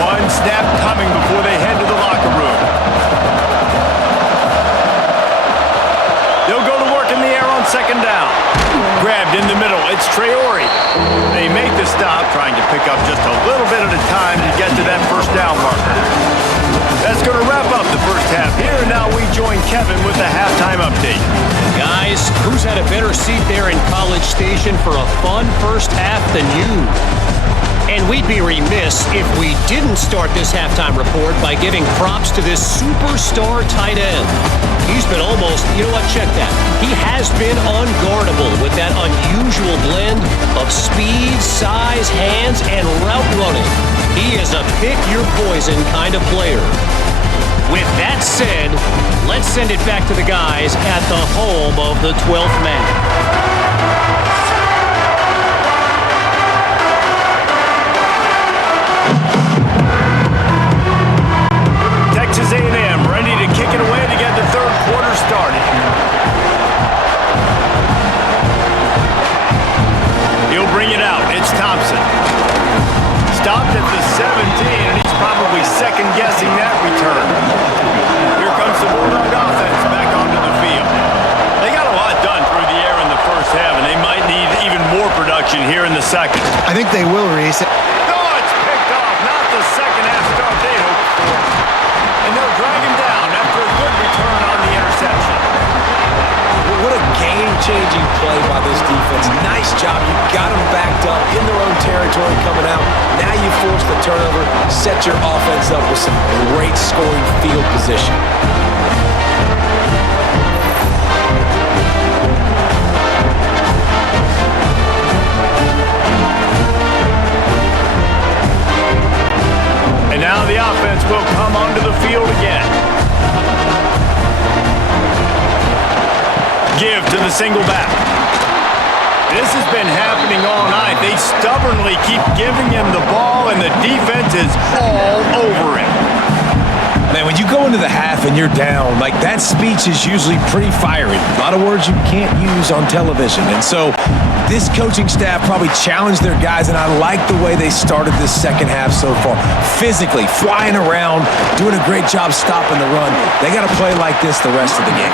One snap coming before they head to the locker room. They'll go to work in the air on second down. Grabbed in the middle. It's Traore. They make the stop, trying to pick up just a little bit at a time to get to that first down marker. That's going to wrap up the first half. Here now we join Kevin with the halftime update. Guys, who's had a better seat there in College Station for a fun first half than you? And we'd be remiss if we didn't start this halftime report by giving props to this superstar tight end. He's been almost, you know what, check that. He has been unguardable with that unusual blend of speed, size, hands, and route running. He is a pick-your-poison kind of player. With that said, let's send it back to the guys at the home of the 12th man. Texas A&M ready to kick it away to get the third quarter started. He'll bring it out. It's Thompson. Stopped at the 17, and he's probably second-guessing that return. Here comes the Bulldog offense back onto the field. They got a lot done through the air in the first half, and they might need even more production here in the second. I think they will, Reese. No, it's picked off. Not the second-half start they hoped for. And they'll drag him down after a good return on the interception. What a game-changing play by this defense. Nice job. You got them backed up in their own territory coming out. Now you force the turnover, set your offense up with some great scoring field position. And now the offense will come onto the field again. Give to the single back. This has been happening all night. They stubbornly keep giving him the ball, and the defense is all over him. Man, when you go into the half and you're down, like that speech is usually pretty fiery. A lot of words you can't use on television. And so this coaching staff probably challenged their guys, and I like the way they started this second half so far. Physically, flying around, doing a great job stopping the run. They got to play like this the rest of the game.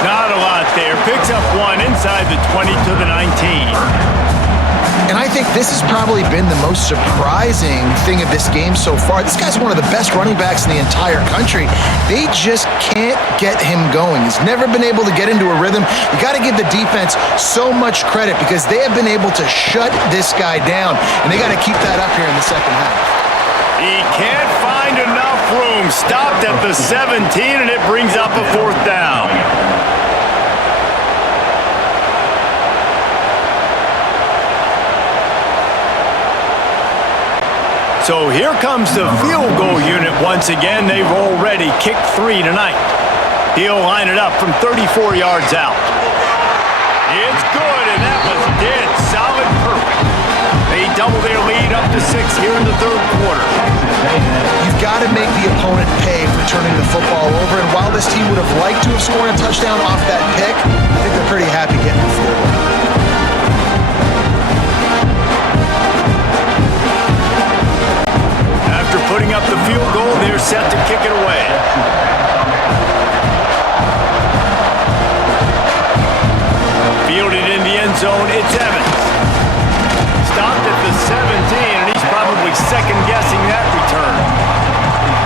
Not a lot there. Picks up one inside the 20 to the 19. And I think this has probably been the most surprising thing of this game so far. This guy's one of the best running backs in the entire country. They just can't get him going. He's never been able to get into a rhythm. You got to give the defense so much credit because they have been able to shut this guy down, and they got to keep that up here in the second half. He can't find enough room. Stopped at the 17, and it brings up a fourth down. So here comes the field goal unit once again. They've already kicked 3 tonight. He'll line it up from 34 yards out. It's good, and that was dead solid perfect. They double their lead up to 6 here in the third quarter. You've got to make the opponent pay for turning the football over, and while this team would have liked to have scored a touchdown off that pick, I think they're pretty happy getting the field goal. After putting up the field goal, they're set to kick it away. Fielded in the end zone, it's Evans. Stopped at the 17, and he's probably second-guessing that return.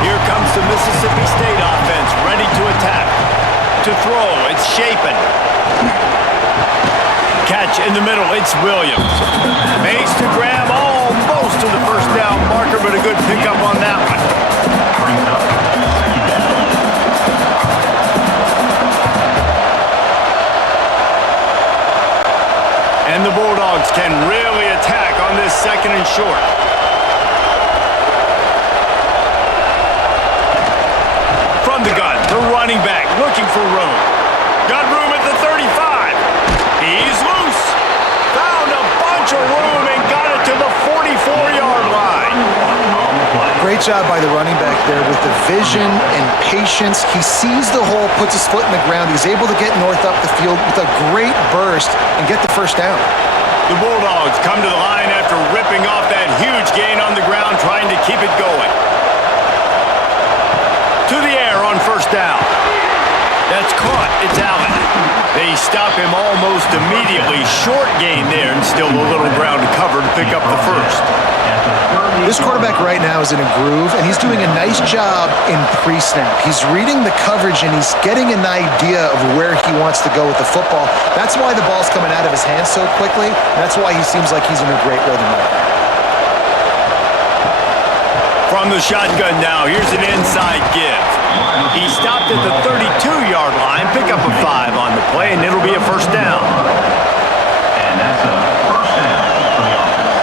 Here comes the Mississippi State offense, ready to attack. To throw, it's Shapen. Catch in the middle, it's Williams. Makes to grab almost to the first down marker, but a good pickup on that one. And the Bulldogs can really attack on this second and short. From the gun, the running back looking for room. Got room at job by the running back there with the vision and patience. He sees the hole, puts his foot in the ground. He's able to get north up the field with a great burst and get the first down. The Bulldogs come to the line after ripping off that huge gain on the ground, trying to keep it going. To the air on first down. That's caught. It's Allen. They stop him almost immediately. Short gain there, and still a little ground to cover to pick up the first. This quarterback right now is in a groove, and he's doing a nice job in pre-snap. He's reading the coverage, and he's getting an idea of where he wants to go with the football. That's why the ball's coming out of his hands so quickly. That's why he seems like he's in a great rhythm right now. From the shotgun now, here's an inside give. He stopped at the 32-yard line, pick up a 5 on the play, and it'll be a first down. And that's a first down for the offense.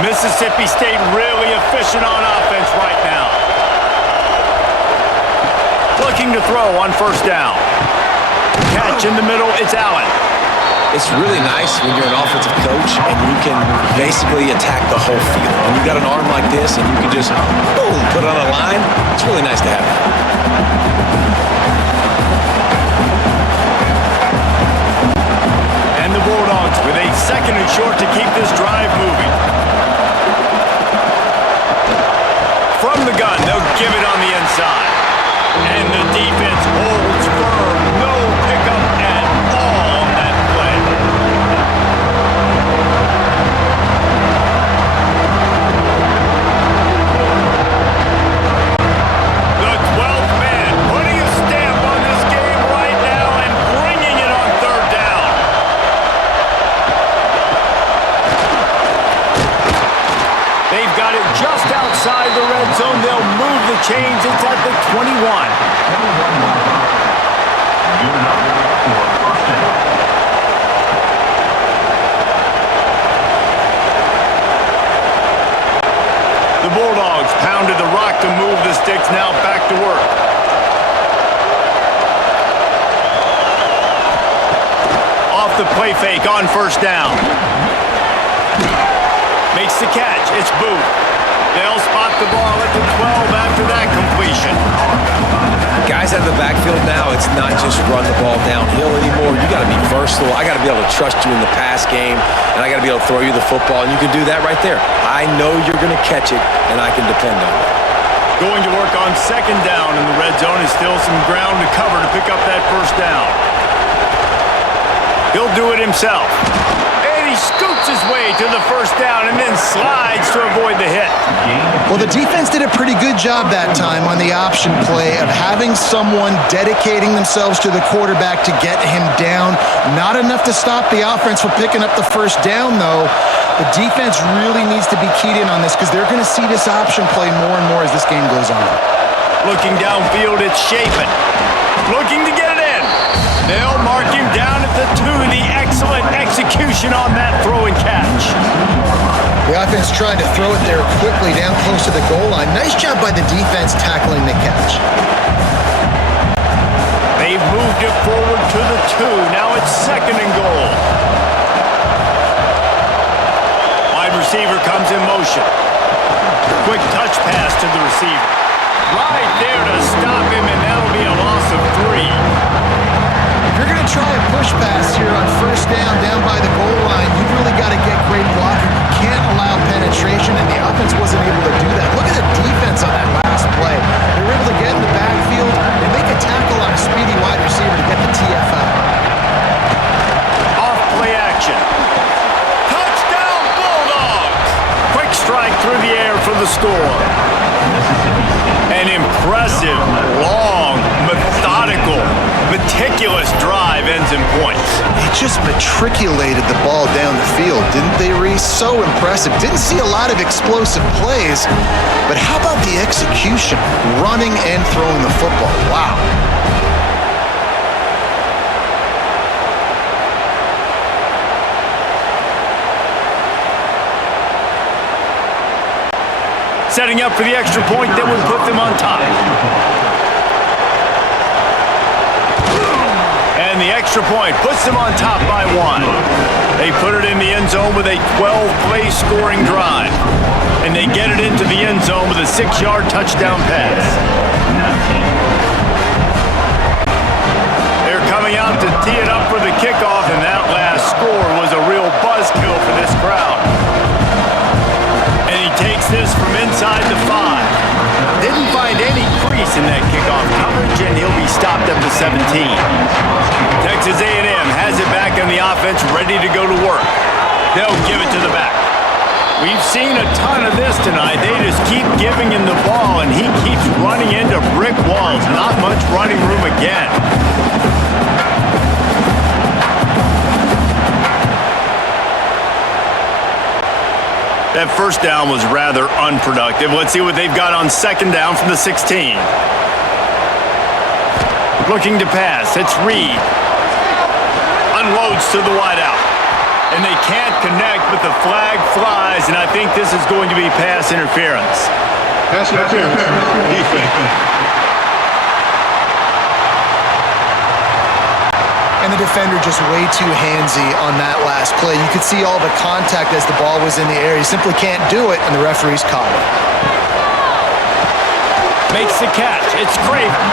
Mississippi State really efficient on offense right now. Looking to throw on first down. Catch in the middle, it's Allen. It's really nice when you're an offensive coach and you can basically attack the whole field. When you got an arm like this and you can just, boom, put it on a line, it's really nice to have that. And the Bulldogs with a second and short to keep this drive moving. From the gun, they'll give it on the inside. And the defense holds firm. No pickup at all on that play. The 12th man putting a stamp on this game right now and bringing it on third down. They've got it just outside the red zone. They'll move the chains. It's at the 21. Good enough for a first down. The Bulldogs pounded the rock to move the sticks. Now back to work. Off the play fake on first down. Makes the catch. It's Booth. They'll spot the ball at the 12 after that completion. Guys out of the backfield now, it's not just run the ball downhill anymore. You got to be versatile. I got to be able to trust you in the pass game, and I got to be able to throw you the football, and you can do that right there. I know you're going to catch it, and I can depend on it. Going to work on second down in the red zone is still some ground to cover to pick up that first down. He'll do it himself. He scoots his way to the first down and then slides to avoid the hit. Well, the defense did a pretty good job that time on the option play of having someone dedicating themselves to the quarterback to get him down. Not enough to stop the offense from picking up the first down, though. The defense really needs to be keyed in on this because they're going to see this option play more and more as this game goes on. Looking downfield, it's Chapin. Looking to get it in. They'll mark him down at the 2. The excellent execution on that throw and catch. The offense trying to throw it there quickly down close to the goal line. Nice job by the defense tackling the catch. They've moved it forward to the 2. Now it's second and goal. Wide receiver comes in motion. Quick touch pass to the receiver. Right there to stop him, and that'll be a loss of 3. If you're going to try a push pass here on first down by the goal line, you've really got to get great blocking. You can't allow penetration, and the offense wasn't able to do that. Look at the defense on that last play. They were able to get in the backfield and make a tackle on a speedy wide receiver to get the TF out. Off play action. Touchdown Bulldogs! Quick strike through the air for the score. An impressive, long, methodical, meticulous drive ends in points. They just matriculated the ball down the field, didn't they, Reese? So impressive. Didn't see a lot of explosive plays, but how about the execution? Running and throwing the football. Wow. Setting up for the extra point that would put them on top. And the extra point, puts them on top by 1. They put it in the end zone with a 12-play scoring drive. And they get it into the end zone with a 6-yard touchdown pass. They're coming out to tee it up for the kickoff, and that last score was a real buzzkill for this crowd. And he takes this from inside the 5. Didn't find any crease in that kickoff coverage, and he'll be stopped up to 17. Texas A&M has it back on the offense, ready to go to work. They'll give it to the back. We've seen a ton of this tonight. They just keep giving him the ball, and he keeps running into brick walls. Not much running room again. That first down was rather unproductive. Let's see what they've got on second down from the 16. Looking to pass. It's Reed. Unloads to the wideout. And they can't connect, but the flag flies, and I think this is going to be pass interference. Pass interference. Defense. And the defender just way too handsy on that last play. You could see all the contact as the ball was in the air. He simply can't do it, and the referee's caught it. Makes the catch. It's Craven.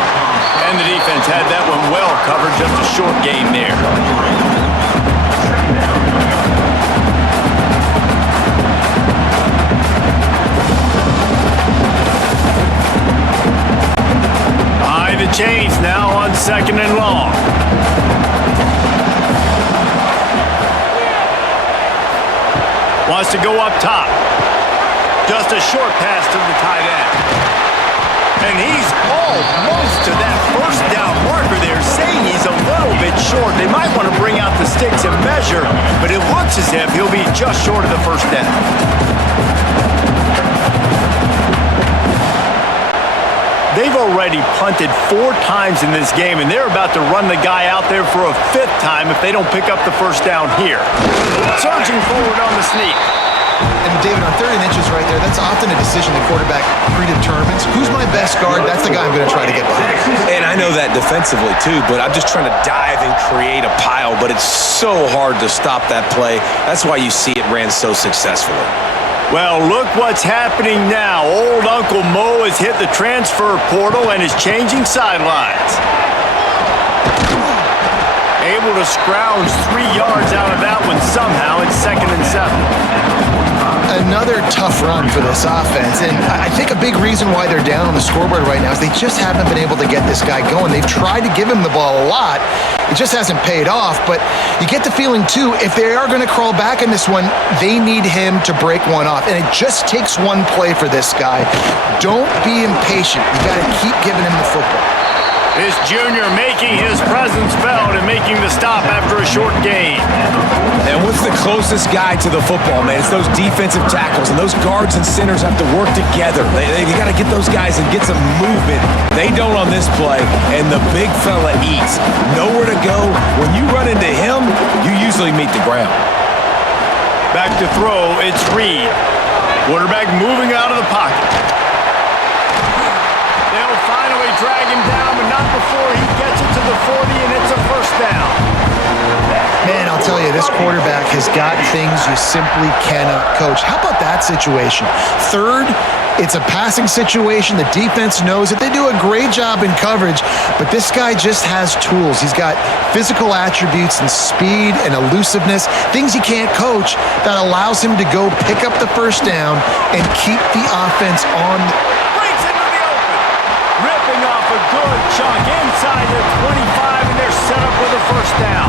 And the defense had that one well covered. Just a short game there. The chains now on second and long. Wants to go up top. Just a short pass to the tight end. And he's almost to that first down marker there, saying he's a little bit short. They might want to bring out the sticks and measure, but it looks as if he'll be just short of the first down. They've already punted 4 times in this game, and they're about to run the guy out there for a 5th time if they don't pick up the first down here. Surging forward on the sneak. And David, on 30 inches right there, that's often a decision the quarterback predetermines. Who's my best guard? That's the guy I'm going to try to get behind. And I know that defensively too, but I'm just trying to dive and create a pile, but it's so hard to stop that play. That's why you see it ran so successfully. Well, look what's happening now. Old Uncle Mo has hit the transfer portal and is changing sidelines. Able to scrounge 3 yards out of that one somehow. It's 2nd and 7. Another tough run for this offense, and I think a big reason why they're down on the scoreboard right now is they just haven't been able to get this guy going. They've tried to give him the ball a lot. It just hasn't paid off, but you get the feeling, too, if they are going to crawl back in this one, they need him to break one off, and it just takes one play for this guy. Don't be impatient. You got to keep giving him the football. This junior making his presence felt and making the stop after a short gain. And what's the closest guy to the football, man? It's those defensive tackles, and those guards and centers have to work together. They got to get those guys and get some movement. They don't on this play, and the big fella eats. Nowhere to go. When you run into him, you usually meet the ground. Back to throw, it's Reed. Quarterback moving out of the pocket. They'll finally drag him down, but not before he gets it to the 40, and it's a first down. Man, I'll tell you, this quarterback has got things you simply cannot coach. How about that situation? Third, it's a passing situation. The defense knows it. They do a great job in coverage, but this guy just has tools. He's got physical attributes and speed and elusiveness, things you can't coach, that allows him to go pick up the first down and keep the offense on. Breaks into the open. Ripping off a good chunk inside the 25, and they're set up with a first down.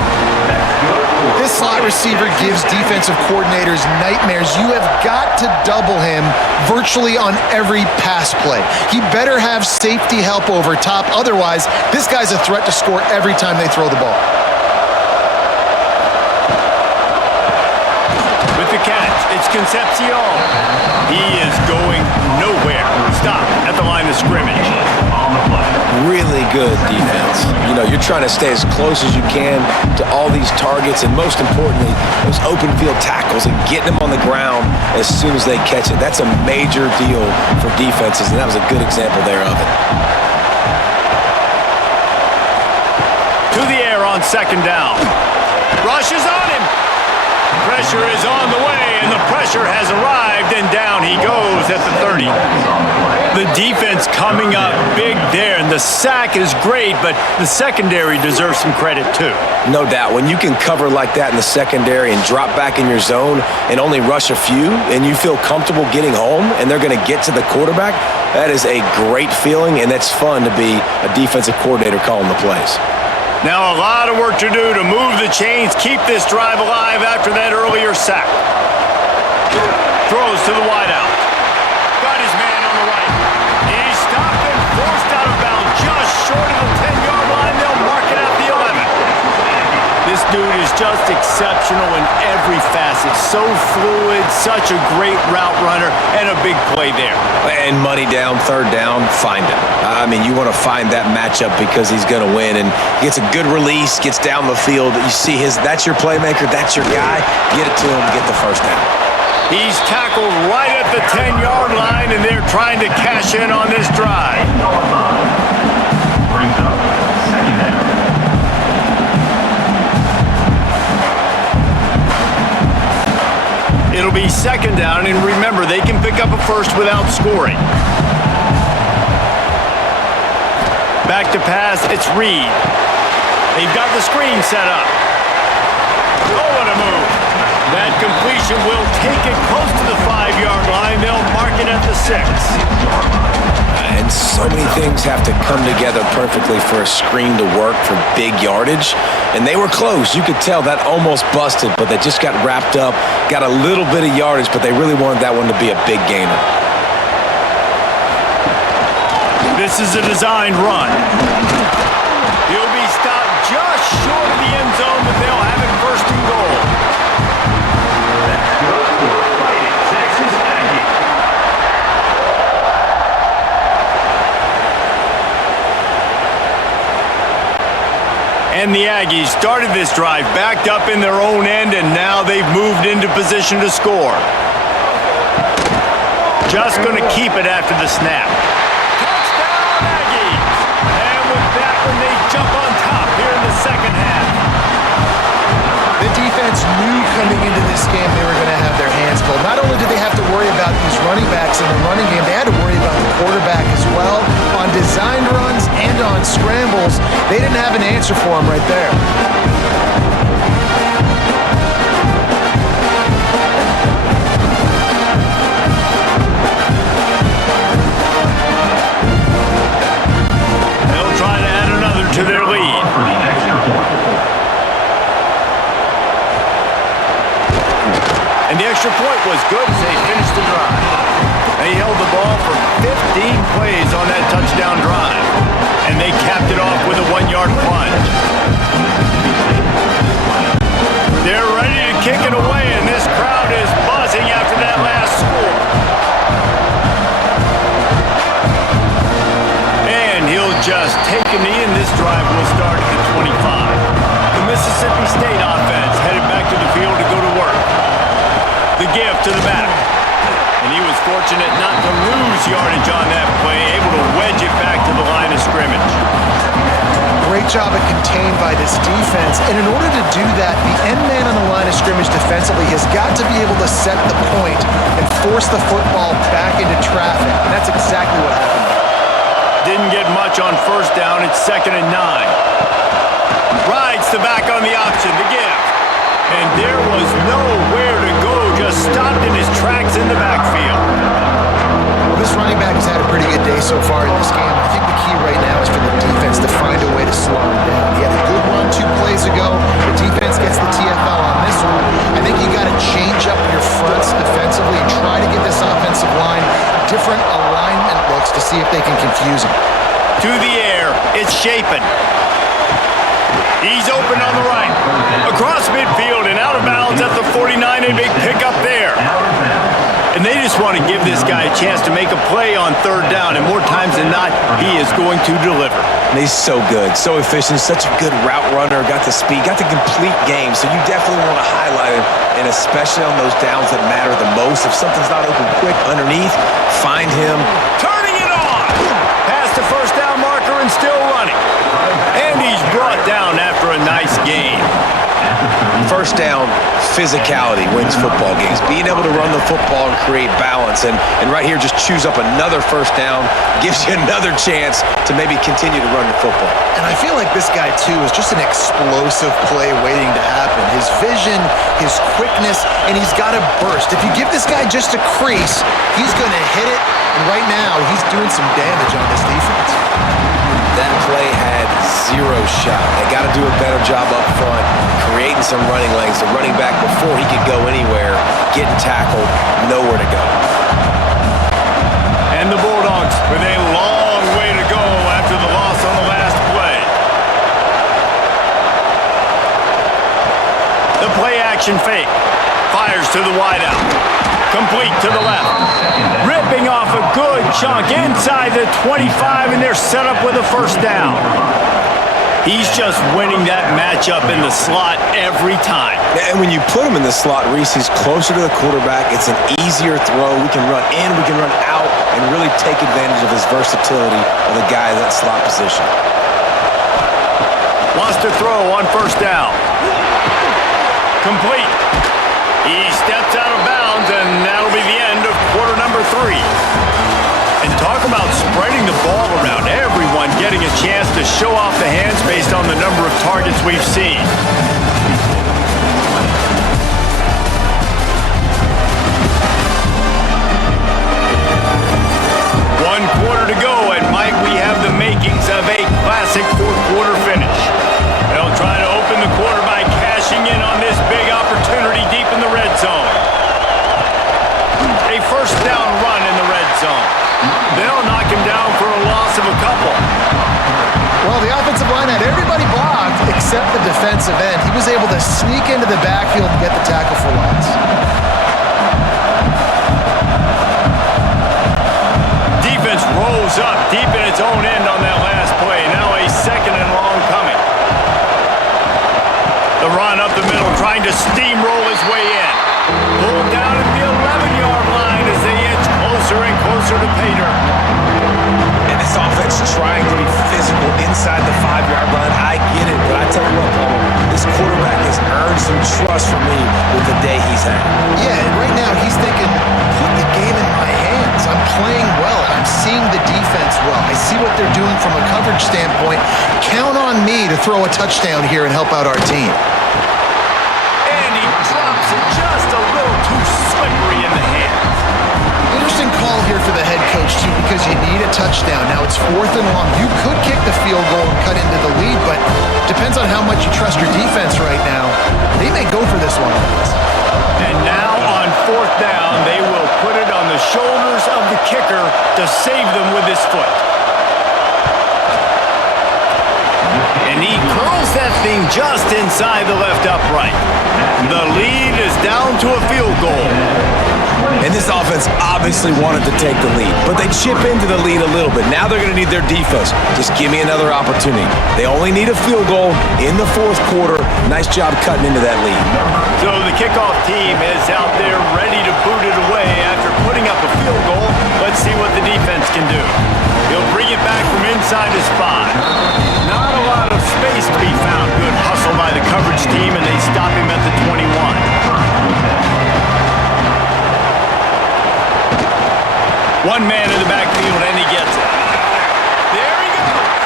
This slot receiver gives defensive coordinators nightmares. You have got to double him virtually on every pass play. He better have safety help over top. Otherwise, this guy's a threat to score every time they throw the ball. With the catch, it's Concepcion. He is going nowhere. Stop at the line of scrimmage. Really good defense. You know, you're trying to stay as close as you can to all these targets, and most importantly, those open field tackles and getting them on the ground as soon as they catch it. That's a major deal for defenses, and that was a good example there of it. To the air on second down. Rush is on him. Pressure is on the way, and the pressure has arrived, and down he goes at the 30. The defense coming up big there, and the sack is great, but the secondary deserves some credit too. No doubt. When you can cover like that in the secondary and drop back in your zone and only rush a few, and you feel comfortable getting home, and they're going to get to the quarterback, that is a great feeling, and it's fun to be a defensive coordinator calling the plays. Now a lot of work to do to move the chains, keep this drive alive after that earlier sack. Throws to the wideout. Got his man on the right. He's stopped and forced out of bounds just short of the 10-yard line. They'll mark it at the 11. This dude is just exceptional in every facet. So fluid, such a great route runner, and a big play there. And money down, third down, find him. I mean, you want to find that matchup because he's going to win, and he gets a good release, gets down the field. You see that's your playmaker, that's your guy. Get it to him, get the first down. He's tackled right at the 10-yard line, and they're trying to cash in on this drive. Brings up second down. It'll be second down, and remember, they can pick up a first without scoring. Back to pass, it's Reed. They've got the screen set up. Oh, what a move. That completion will take it close to the 5-yard line. They'll mark it at the 6. And so many things have to come together perfectly for a screen to work for big yardage. And they were close. You could tell that almost busted, but they just got wrapped up, got a little bit of yardage, but they really wanted that one to be a big gainer. This is a designed run. He'll be stopped just short of the end zone, but they'll have it first and goal. That's good for Fighting Texas Aggies. And the Aggies started this drive backed up in their own end, and now they've moved into position to score. Just going to keep it after the snap. Touchdown, Aggies! And with that one, they jump on top here in the second half. The defense knew coming into this game they were going to have their hands full. Not only did they have to worry about these running backs in the running game, they had to worry about the quarterback as well. On designed runs and on scrambles, they didn't have an answer for him right there. They'll try to add another to their lead. For the extra point. And the extra point was good as they finished the drive. They held the ball for 15 plays on that touchdown drive. And they capped it off with a 1-yard plunge. They're ready to kick it away, and this crowd is buzzing after that last score. And he'll just take a knee, and this drive will start at the 25. The Mississippi State offense headed back to the field to go to work. The give to the back. And he was fortunate not to lose yardage on that play, able to wedge it back to the line of scrimmage. Great job at contained by this defense. And in order to do that, the end man on the line of scrimmage defensively has got to be able to set the point and force the football back into traffic. And that's exactly what happened. Didn't get much on first down. It's 2nd and 9. Rides the back on the option to give. And there was nowhere to go, just stopped in his tracks in the backfield. Well, this running back has had a pretty good day so far in this game. I think the key right now is for the defense to find a way to slow him down. He had a good run 2 plays ago. The defense gets the TFL on this one. I think you got to change up your fronts defensively and try to give this offensive line different alignment looks to see if they can confuse him. To the air, it's Shapen. He's open on the right. Across midfield and out of bounds at the 49. A big pickup there. And they just want to give this guy a chance to make a play on 3rd down. And more times than not, he is going to deliver. And he's so good, so efficient, such a good route runner, got the speed, got the complete game. So you definitely want to highlight him, and especially on those downs that matter the most. If something's not open quick underneath, find him. Turning it on! Past the first down marker and still running. And he's brought down first down physicality wins football games. Being able to run the football and create balance. And right here, just choose up another first down, gives you another chance to maybe continue to run the football. And I feel like this guy, too, is just an explosive play waiting to happen. His vision, his quickness, and he's got a burst. If you give this guy just a crease, he's going to hit it. And right now, he's doing some damage on this defense. That play had zero shot. They got to do a better job up front, creating some running lanes. The running back, before he could go anywhere, getting tackled, nowhere to go. And the Bulldogs with a long way to go after the loss on the last play. The play action fake. Fires to the wideout. Complete to the left. Ripping off a good chunk inside the 25, and they're set up with a first down. He's just winning that matchup in the slot every time. And when you put him in the slot, Reese, he's closer to the quarterback. It's an easier throw. We can run in, we can run out, and really take advantage of his versatility of the guy in that slot position. Wants to throw on first down. Complete. He steps out of bounds, and that'll be the end of quarter number 3. And talk about spreading the ball around. Everyone getting a chance to show off the hands based on the number of targets we've seen. One quarter to go, and Mike, we have the makings of a classic fourth quarter finish. They'll try to open the quarter by cashing in on this big opportunity deep in the red zone. A first down run in the red zone. They'll knock him down for a loss of a couple. Well, the offensive line had everybody blocked except the defensive end. He was able to sneak into the backfield and get the tackle for loss. Defense rolls up deep in its own end on that last play. Now a second and long coming. The run up the middle, trying to steamroll his way in. Pulled down at the 11-yard line as they inch closer and closer to pay dirt. And this offense trying to be physical inside the 5-yard line. I get it, but I tell you what, Paul, this quarterback has earned some trust from me with the day he's had. Yeah, and right now he's thinking, put the game in my hands. I'm playing well, and I'm seeing the defense well. I see what they're doing from a coverage standpoint. Count on me to throw a touchdown here and help out our team. And he drops it just a little too slippery in the hands. Interesting call here for the head coach, too, because you need a touchdown. Now it's 4th and long. You could kick the field goal and cut into the lead, but depends on how much you trust your defense right now. They may go for this one. And now on 4th down, they will put it on the shoulders of the kicker to save them with his foot. And he curls that thing just inside the left upright. The lead is down to a field goal. And this offense obviously wanted to take the lead, but they chip into the lead a little bit. Now they're going to need their defense. Just give me another opportunity. They only need a field goal in the 4th quarter. Nice job cutting into that lead. So the kickoff team is out there ready to boot it away after putting up a field goal. Let's see what the defense can do. He'll bring it back from inside his 5. Not a lot of space to be found. Good hustle by the coverage team, and they stop him at the 21. One man in the backfield, and he gets it. There he goes.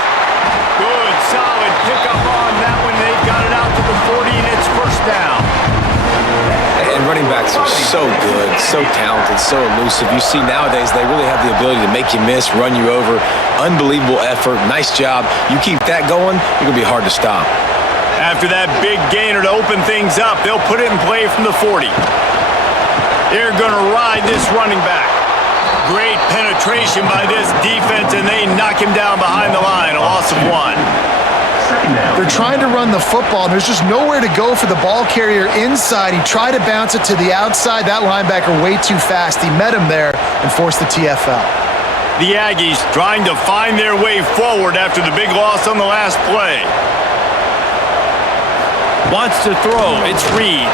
Good, solid pickup on that one. They've got it out to the 40, and it's first down. And running backs are so good, so talented, so elusive. You see nowadays they really have the ability to make you miss, run you over. Unbelievable effort. Nice job. You keep that going, you're going to be hard to stop. After that big gainer to open things up, they'll put it in play from the 40. They're going to ride this running back. Great penetration by this defense, and they knock him down behind the line. A loss of 1. They're trying to run the football, and there's just nowhere to go for the ball carrier inside. He tried to bounce it to the outside. That linebacker way too fast. He met him there and forced the TFL. The Aggies trying to find their way forward after the big loss on the last play. Wants to throw. It's Reed.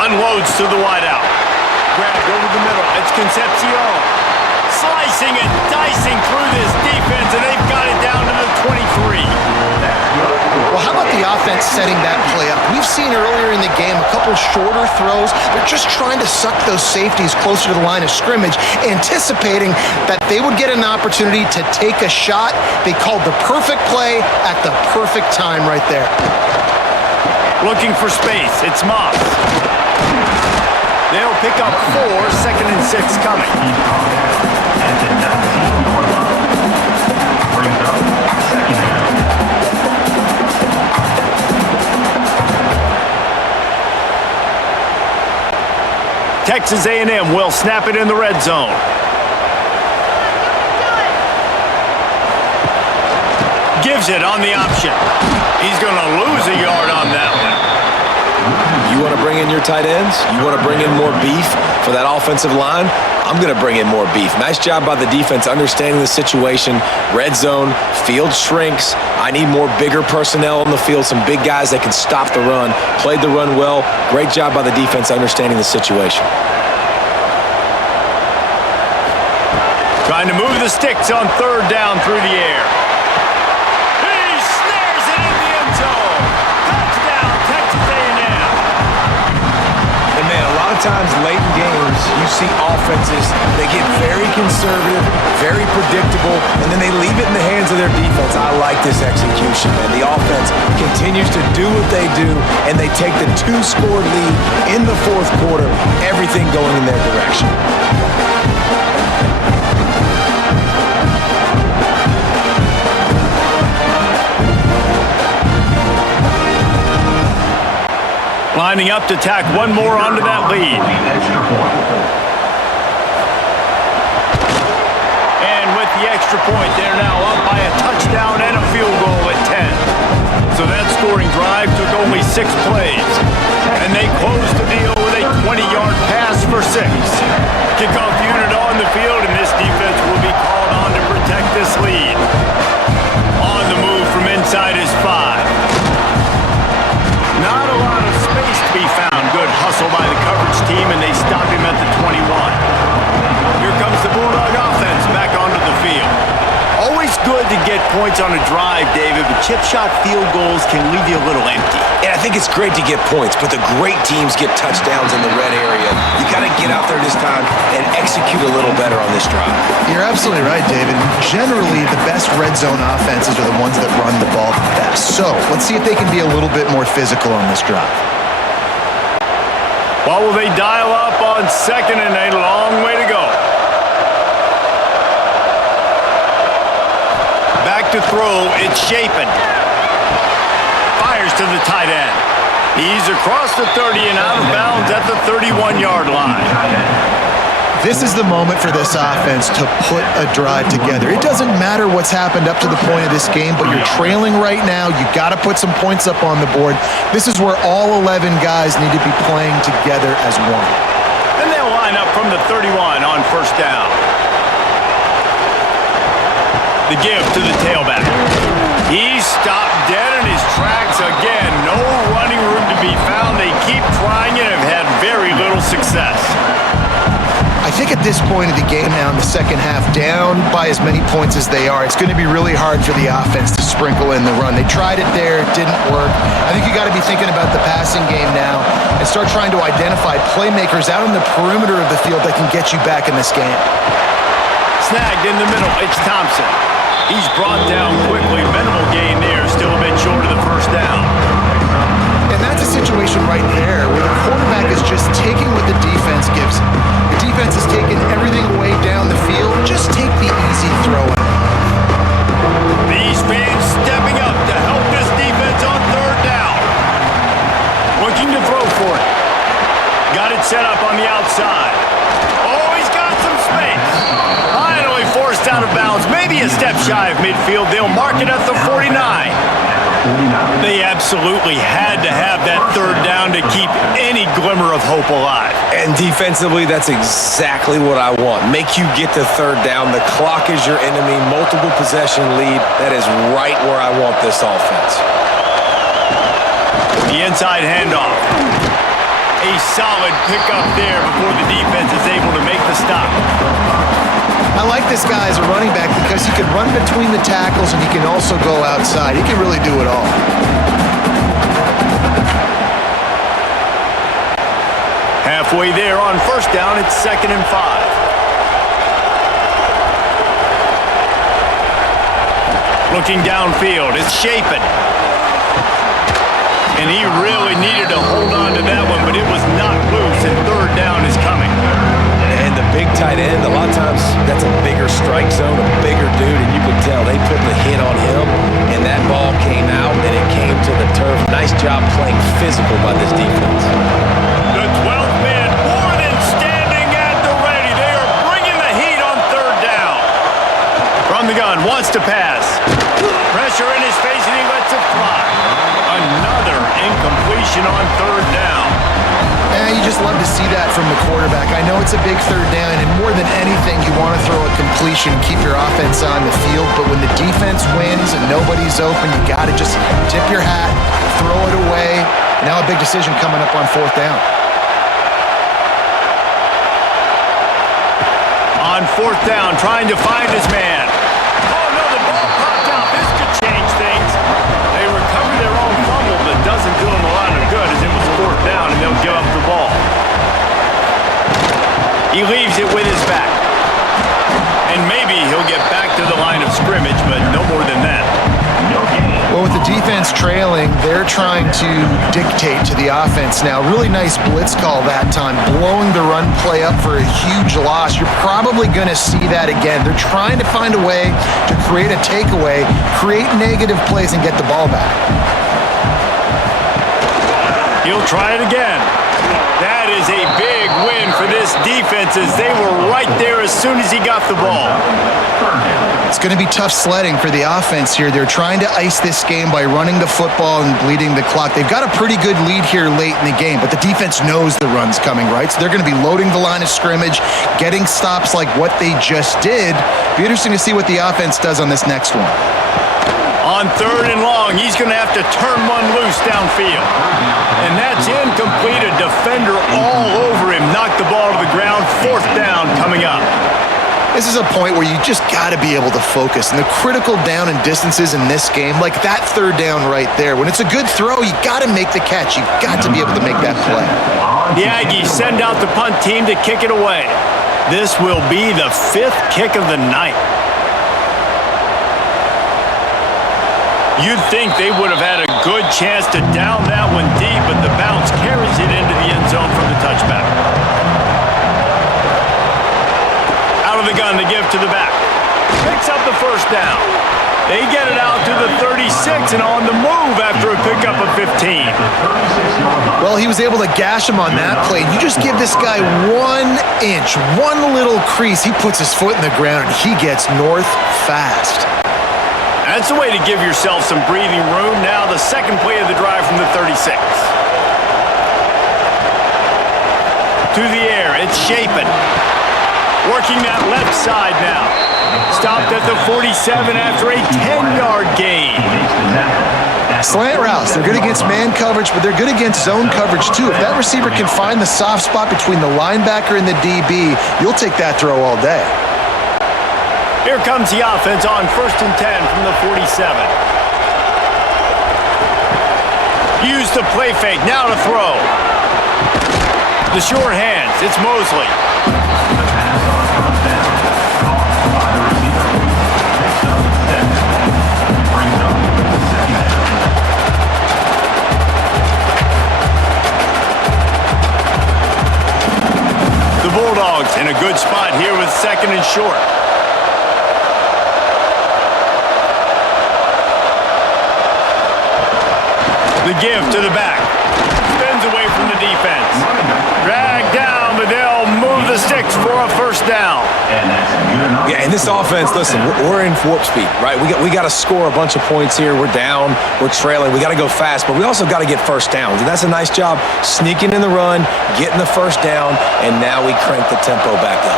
Unloads to the wideout. Grabbed over the middle. It's Concepcion. Slicing and dicing through this defense, and they've got it down to the 23. Well, how about the offense setting that play up? We've seen earlier game, a couple shorter throws. They're just trying to suck those safeties closer to the line of scrimmage, anticipating that they would get an opportunity to take a shot. They called the perfect play at the perfect time right there. Looking for space. It's Moss. They'll pick up 4, 2nd and 6 coming. And to 19-yard line. Brings up 2nd down. Texas A&M will snap it in the red zone. Gives it on the option. He's going to lose a yard on that one. You want to bring in your tight ends? You want to bring in more beef for that offensive line? I'm going to bring in more beef. Nice job by the defense understanding the situation. Red zone, field shrinks. I need more bigger personnel on the field, some big guys that can stop the run. Played the run well. Great job by the defense understanding the situation. Trying to move the sticks on 3rd down through the air. He snares it in the end zone. Touchdown, Texas A&M. And man, a lot of times late in games, you see offenses, they get very conservative, very predictable, and then they leave it in the hands of their defense. I like this execution, man. The offense continues to do what they do, and they take the 2-score lead in the 4th quarter, everything going in their direction. Lining up to tack one more onto that lead. And with the extra point, they're now up by a touchdown and a field goal at 10. So that scoring drive took only 6 plays. And they closed the deal with a 20-yard pass for 6. Kickoff unit on the field, and this defense will be called on to protect this lead. On the move from inside his 5. Not a lot of space to be found. Good hustle by the coverage team, and they stop him at the 21. Here comes the Bulldog offense back onto the field. Always good to get points on a drive, David, but chip shot field goals can leave you a little empty. And I think it's great to get points, but the great teams get touchdowns in the red area. You got to get out there this time and execute a little better on this drive. You're absolutely right, David. Generally, the best red zone offenses are the ones that run the ball the best. So let's see if they can be a little bit more physical on this drive. What will they dial up on 2nd and a long way to go? Back to throw, it's Shapen. Fires to the tight end. He's across the 30 and out of bounds at the 31-yard line. This is the moment for this offense to put a drive together. It doesn't matter what's happened up to the point of this game, but you're trailing right now. You got to put some points up on the board. This is where all 11 guys need to be playing together as one. And they'll line up from the 31 on 1st down. The give to the tailback. He's stopped dead in his tracks again. No running room to be found. They keep trying it and have had very little success. I think at this point of the game now in the second half, down by as many points as they are, it's going to be really hard for the offense to sprinkle in the run. They tried it there, it didn't work. I think you got to be thinking about the passing game now and start trying to identify playmakers out on the perimeter of the field that can get you back in this game. Snagged in the middle, it's Thompson. He's brought down quickly. Minimal gain there, still a bit short of the 1st down. And that's a situation right there where the quarterback is just taking what the defense gives him. The defense is taking everything away down the field. Just take the easy throw. These fans stepping up to help this defense on 3rd down. Looking to throw for it. Got it set up on the outside. Oh, he's got some space. Finally forced out of bounds. Maybe a step shy of midfield. They'll mark it at the 49. They absolutely had to have that 3rd down to keep any glimmer of hope alive. And defensively, that's exactly what I want. Make you get to 3rd down. The clock is your enemy. Multiple possession lead. That is right where I want this offense. The inside handoff. A solid pickup there before the defense is able to make the stop. I like this guy as a running back because he can run between the tackles and he can also go outside. He can really do it all. halfway there on first down. It's 2nd and 5. Looking downfield, it's Shapen. And he really needed to hold on to that one, but it was not loose, and 3rd down is coming. And the big tight end, a lot of times that's a bigger strike zone, a bigger dude, and you could tell they put the hit on him, and that ball came out, and it came to the turf. Nice job playing physical by this defense. The 12th man, more than standing at the ready. They are bringing the heat on 3rd down. From the gun, wants to pass. Pressure in his face, and he lets it fly. Another incompletion on 3rd down. You just love to see that from the quarterback. I know it's a big 3rd down, and more than anything, you want to throw a completion, keep your offense on the field, but when the defense wins and nobody's open, you got to just tip your hat, throw it away. Now a big decision coming up on 4th down. On 4th down, trying to find his man. Oh, no, the ball popped out. This could change things. They recover their own fumble, but doesn't do them a lot of good as it was 4th down, and they'll give up the ball. He leaves it with his back. And maybe he'll get back to the line of scrimmage, but no more than that. Well, with the defense trailing, they're trying to dictate to the offense now. Really nice blitz call that time, blowing the run play up for a huge loss. You're probably going to see that again. They're trying to find a way to create a takeaway, create negative plays, and get the ball back. He'll try it again. That is a big win for this defense as they were right there as soon as he got the ball. It's going to be tough sledding for the offense here. They're trying to ice this game by running the football and bleeding the clock. They've got a pretty good lead here late in the game, but the defense knows the run's coming, right? So they're going to be loading the line of scrimmage, getting stops like what they just did. Be interesting to see what the offense does on this next one. On 3rd and long, he's going to have to turn one loose downfield. And that's incomplete. A defender all over him. Knocked the ball to the ground. 4th down coming up. This is a point where you just got to be able to focus. And the critical down and distances in this game, like that 3rd down right there, when it's a good throw, you got to make the catch. You got to be able to make that play. The Aggies send out the punt team to kick it away. This will be the 5th kick of the night. You'd think they would have had a good chance to down that one deep, but the bounce carries it into the end zone from the touchback. Out of the gun, the give to the back. Picks up the 1st down. They get it out to the 36 and on the move after a pickup of 15. Well, he was able to gash him on that play. You just give this guy 1 inch, one little crease. He puts his foot in the ground, and he gets north fast. That's the way to give yourself some breathing room. Now the 2nd play of the drive from the 36. To the air, it's Shapen. Working that left side now. Stopped at the 47 after a 10-yard gain. Slant routes, they're good against man coverage, but they're good against zone coverage too. If that receiver can find the soft spot between the linebacker and the DB, you'll take that throw all day. Here comes the offense on 1st and 10 from the 47. Use the play fake, now to throw. The short hands, it's Mosley. The pass on 1st down. Caught by the receiver. Picks up 7. Brings up 2nd down. The Bulldogs in a good spot here with 2nd and short. The give to the back. Spins away from the defense. Dragged down, but they'll move the sticks for a 1st down. And that's good enough. Yeah, in this offense, listen, we're in warp speed, right? We got to score a bunch of points here. We're down. We're trailing. We got to go fast, but we also got to get 1st downs. And that's a nice job sneaking in the run, getting the 1st down, and now we crank the tempo back up.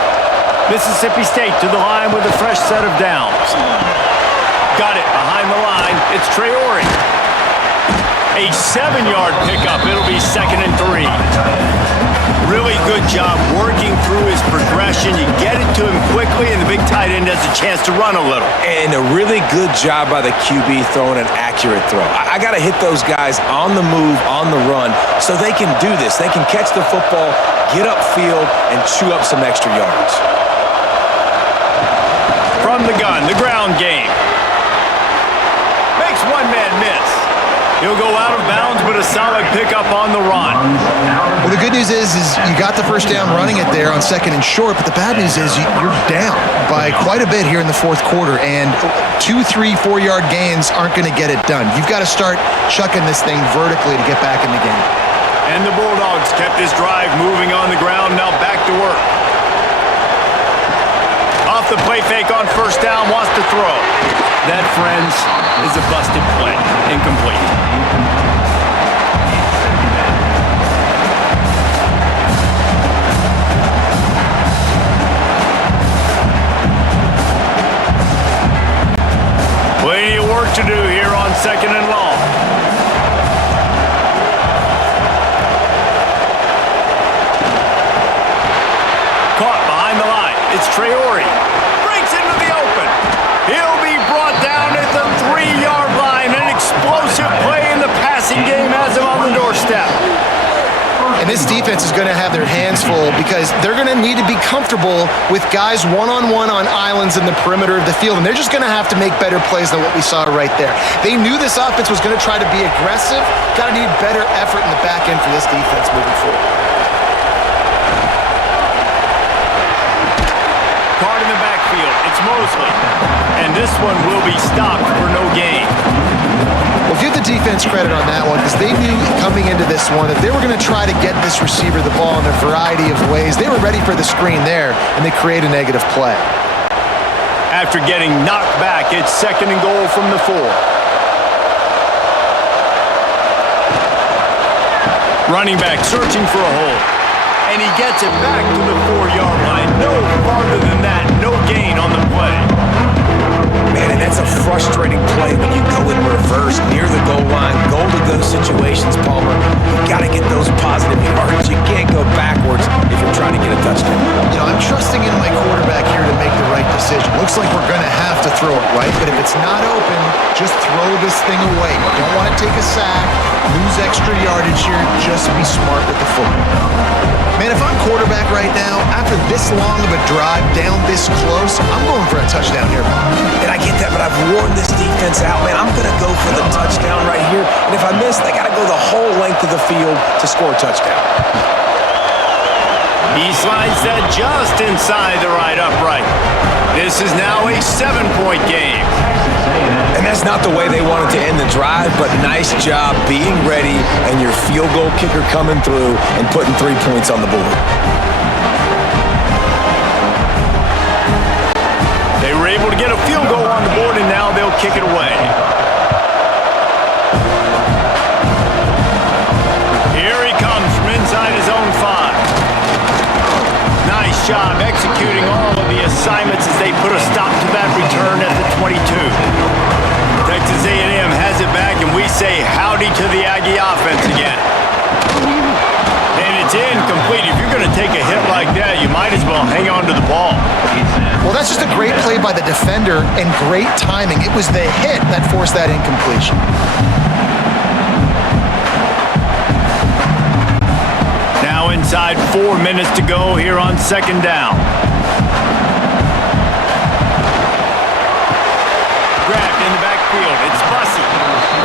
Mississippi State to the line with a fresh set of downs. Got it behind the line. It's Traore. A 7-yard pickup. It'll be 2nd and 3. Really good job working through his progression. You get it to him quickly, and the big tight end has a chance to run a little. And a really good job by the QB throwing an accurate throw. I got to hit those guys on the move, on the run, so they can do this. They can catch the football, get upfield, and chew up some extra yards. From the gun, the ground game. Makes one man miss. He'll go out of bounds, but a solid pickup on the run. Well, the good news is you got the first down running it there on 2nd and short, but the bad news is you're down by quite a bit here in the 4th quarter, and 2, 3, 4-yard gains aren't going to get it done. You've got to start chucking this thing vertically to get back in the game. And the Bulldogs kept this drive moving on the ground, now back to work. Off the play fake on first down, wants to throw. That, friends, is a busted play. Incomplete. Plenty of work to do here on 2nd and long. Caught behind the line. It's Traore. Breaks into the open. He'll be brought down at the 3-yard line. An explosive play in the passing game has him on the doorstep. And this defense is going to have their hands full because they're going to need to be comfortable with guys one-on-one on islands in the perimeter of the field, and they're just going to have to make better plays than what we saw right there. They knew this offense was going to try to be aggressive. Got to need better effort in the back end for this defense moving forward. Caught in the backfield. It's Mosley. And this one will be stopped for no gain. Well, give the defense credit on that one because they knew coming into this one that they were going to try to get this receiver the ball in a variety of ways. They were ready for the screen there, and they create a negative play. After getting knocked back, it's 2nd and goal from the 4. Running back searching for a hole. And he gets it back to the 4-yard line. No farther than that. No gain on the play. Man, and that's a frustrating play when you go in reverse near the goal line. Goal to go situations, Palmer. You got to get those positive yards. You can't go backwards if you're trying to get a touchdown. You know, I'm trusting in my quarterback here to make the right decision. Looks like we're going to have to throw it right, but if it's not open, just throw this thing away. You don't want to take a sack, lose extra yardage here. Just be smart with the football. Man, if I'm quarterback right now, after this long of a drive down this close, I'm going for a touchdown here, Bob. And I get that, but I've worn this defense out, man. I'm going to go for the touchdown right here. And if I miss, they got to go the whole length of the field to score a touchdown. He slides that just inside the right upright. This is now a 7-point game. And that's not the way they wanted to end the drive, but nice job being ready and your field goal kicker coming through and putting 3 points on the board. They were able to get a field goal on the board, and now they'll kick it away. Here he comes from inside his own 5. Nice job executing all of the assignments as they put a stop to that return at the 22. Texas A&M has it back, and we say howdy to the Aggie offense again. And it's incomplete. If you're going to take a hit like that, you might as well hang on to the ball. Well, that's just a great play by the defender and great timing. It was the hit that forced that incompletion. Now inside 4 minutes to go here on 2nd down. Grabbed in the backfield. It's Bussey.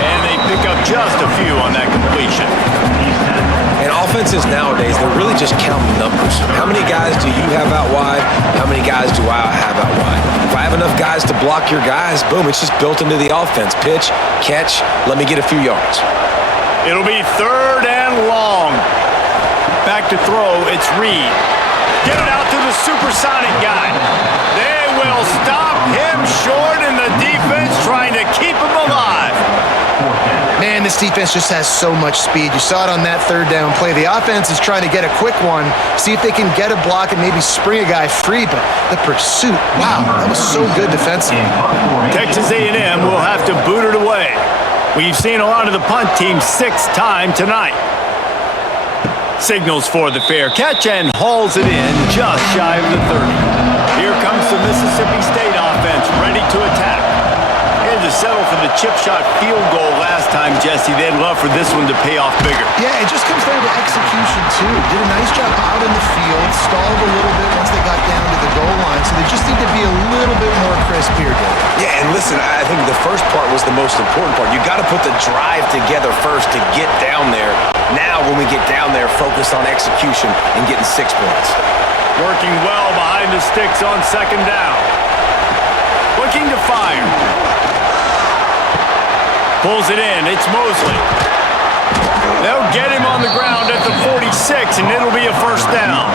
And they pick up just a few on that completion. And offenses nowadays, they're really just counting numbers. How many guys do you have out wide? How many guys do I have out wide? If I have enough guys to block your guys, boom, it's just built into the offense. Pitch, catch, let me get a few yards. It'll be 3rd and long. Back to throw, it's Reed. Get it out to the supersonic guy. They will stop him short, and the defense trying to keep him alive. Man, this defense just has so much speed. You saw it on that 3rd down play. The offense is trying to get a quick one, see if they can get a block and maybe spring a guy free, but the pursuit, wow, that was so good defensively. Texas A&M will have to boot it away. We've seen a lot of the punt team 6 times tonight. Signals for the fair catch and hauls it in just shy of the 30. Here comes the Mississippi State offense ready to attack. Had to settle for the chip shot field goal last time, Jesse. They'd love for this one to pay off bigger. Yeah, it just comes down to execution, too. Did a nice job out in the field, stalled a little bit once they got down to the goal line, so they just need to be a little bit more crisp here, David. Yeah, and listen, I think the first part was the most important part. You got to put the drive together first to get down there. Now, when we get down there, focus on execution and getting 6 points. Working well behind the sticks on second down. Looking to fire. Pulls it in. It's Mosley. They'll get him on the ground at the 46, and it'll be a first down.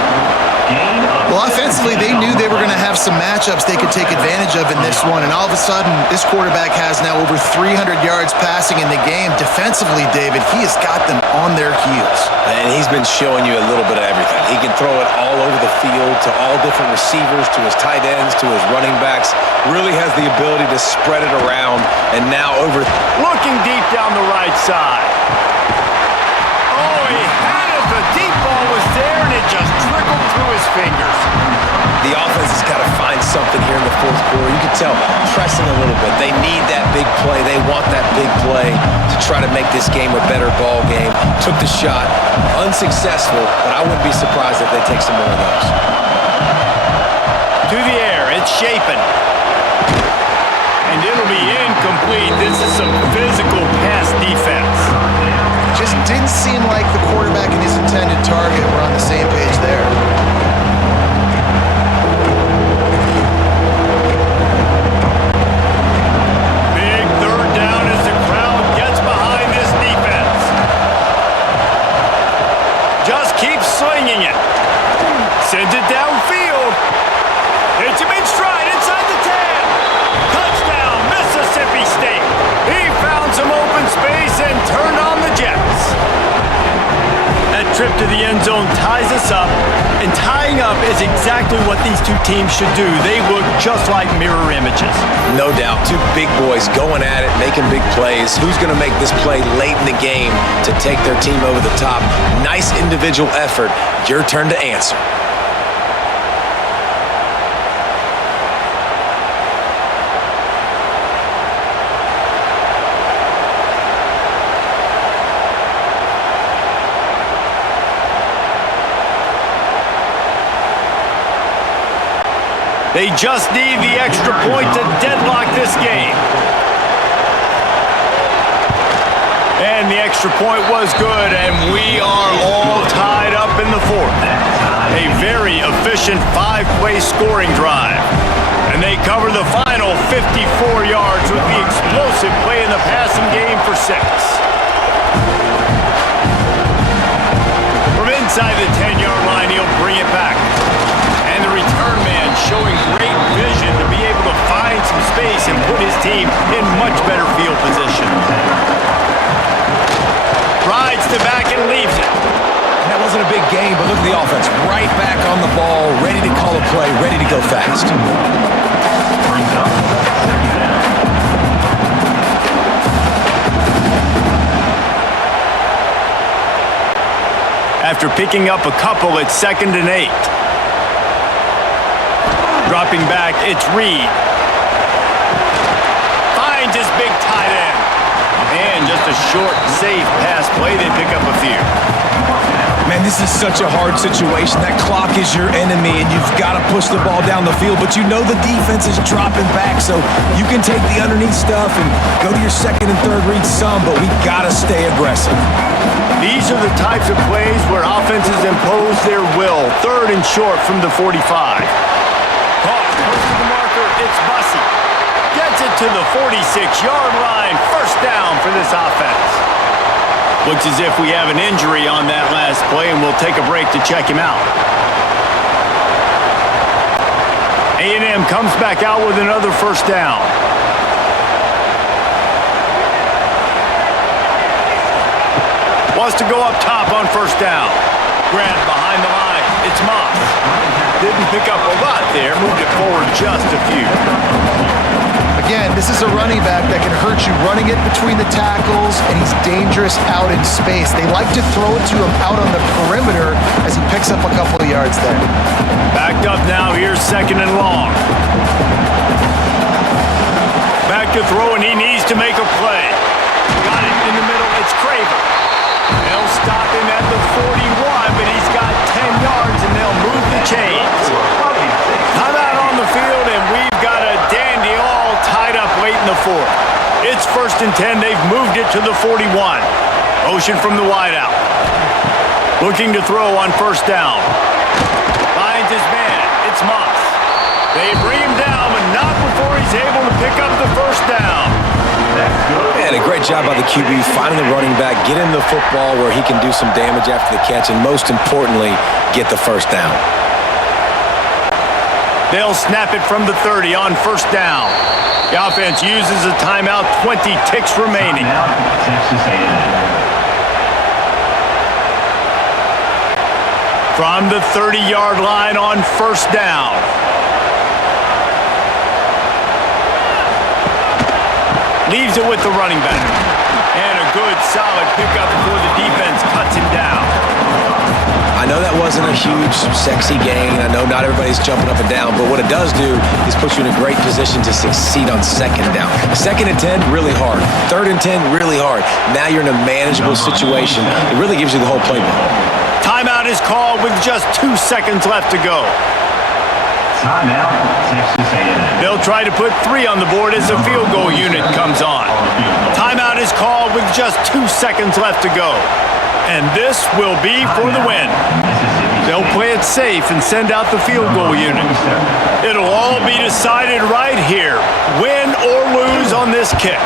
Well, offensively, they knew they were going to have some matchups they could take advantage of in this one, and all of a sudden, this quarterback has now over 300 yards passing in the game. Defensively, David, he has got them on their heels. And he's been showing you a little bit of everything. He can throw it all over the field to all different receivers, to his tight ends, to his running backs. Really has the ability to spread it around, and now over. Looking deep down the right side. Oh, he had it. The deep ball was there, and it just trickled through his fingers. The offense has got to find something here in the fourth quarter. You can tell pressing a little bit. They need that big play. They want that big play to try to make this game a better ball game. Took the shot. Unsuccessful, but I wouldn't be surprised if they take some more of those. To the air. It's Shapen. And it'll be incomplete. This is some physical pass defense. Just didn't seem like the quarterback and his intended target were on the same page there. Big third down as the crowd gets behind this defense. Just keeps slinging it. Sends it downfield. Hits him in stride inside the 10. Touchdown, Mississippi State. He found some open space and turned on the Jets. That trip to the end zone ties us up, and tying up is exactly what these two teams should do. They look just like mirror images. No doubt, two big boys going at it, making big plays. Who's going to make this play late in the game to take their team over the top? Nice individual effort. Your turn to answer. They just need the extra point to deadlock this game. And the extra point was good, and we are all tied up in the fourth. A very efficient 5-play scoring drive. And they cover the final 54 yards with the explosive play in the passing game for 6. From inside the 10-yard line, he'll bring it back. And the return man showing great vision to be able to find some space and put his team in much better field position. Rides to back and leaves it. And that wasn't a big game, but look at the offense. Right back on the ball, ready to call a play, ready to go fast. After picking up a couple, it's 2nd and 8. Dropping back, it's Reed. Finds his big tight end. And just a short, safe pass play. They pick up a few. Man, this is such a hard situation. That clock is your enemy, and you've got to push the ball down the field. But you know the defense is dropping back, so you can take the underneath stuff and go to your second and third read some, but we got to stay aggressive. These are the types of plays where offenses impose their will. 3rd and short from the 45. Caught, close to the marker, it's Bussey. Gets it to the 46-yard line. First down for this offense. Looks as if we have an injury on that last play, and we'll take a break to check him out. A&M comes back out with another first down. Wants to go up top on first down. Grabbed behind the line. It's Moss. Didn't pick up a lot there. Moved it forward just a few. Again, this is a running back that can hurt you running it between the tackles, and he's dangerous out in space. They like to throw it to him out on the perimeter as he picks up a couple of yards there. Backed up now. Here's 2nd and long. Back to throw, and he needs to make a play. Got it in the middle. It's Craver. They'll stop him at the 41, but he's got 10 yards, and they'll move the chains. Timeout on the field, and we've got a dandy all tied up late in the 4th. It's 1st and 10. They've moved it to the 41. Motion from the wideout. Looking to throw on 1st down. Finds his man. It's Moss. They bring him down, but not before he's able to pick up the 1st down. Man, a great job by the QB finding the running back, get him the football where he can do some damage after the catch, and most importantly, get the 1st down. They'll snap it from the 30 on 1st down. The offense uses a timeout, 20 ticks remaining. From the 30-yard line on 1st down. Leaves it with the running back. And a good, solid pickup before the defense cuts him down. I know that wasn't a huge, sexy gain. I know not everybody's jumping up and down, but what it does do is put you in a great position to succeed on 2nd down. 2nd and 10, really hard. 3rd and 10, really hard. Now you're in a manageable situation. It really gives you the whole playbook. Timeout is called with just 2 seconds left to go. Timeout, Texas A&M. They'll try to put 3 on the board as the field goal unit comes on. Timeout is called with just 2 seconds left to go. And this will be for the win. They'll play it safe and send out the field goal unit. It'll all be decided right here, win or lose on this kick.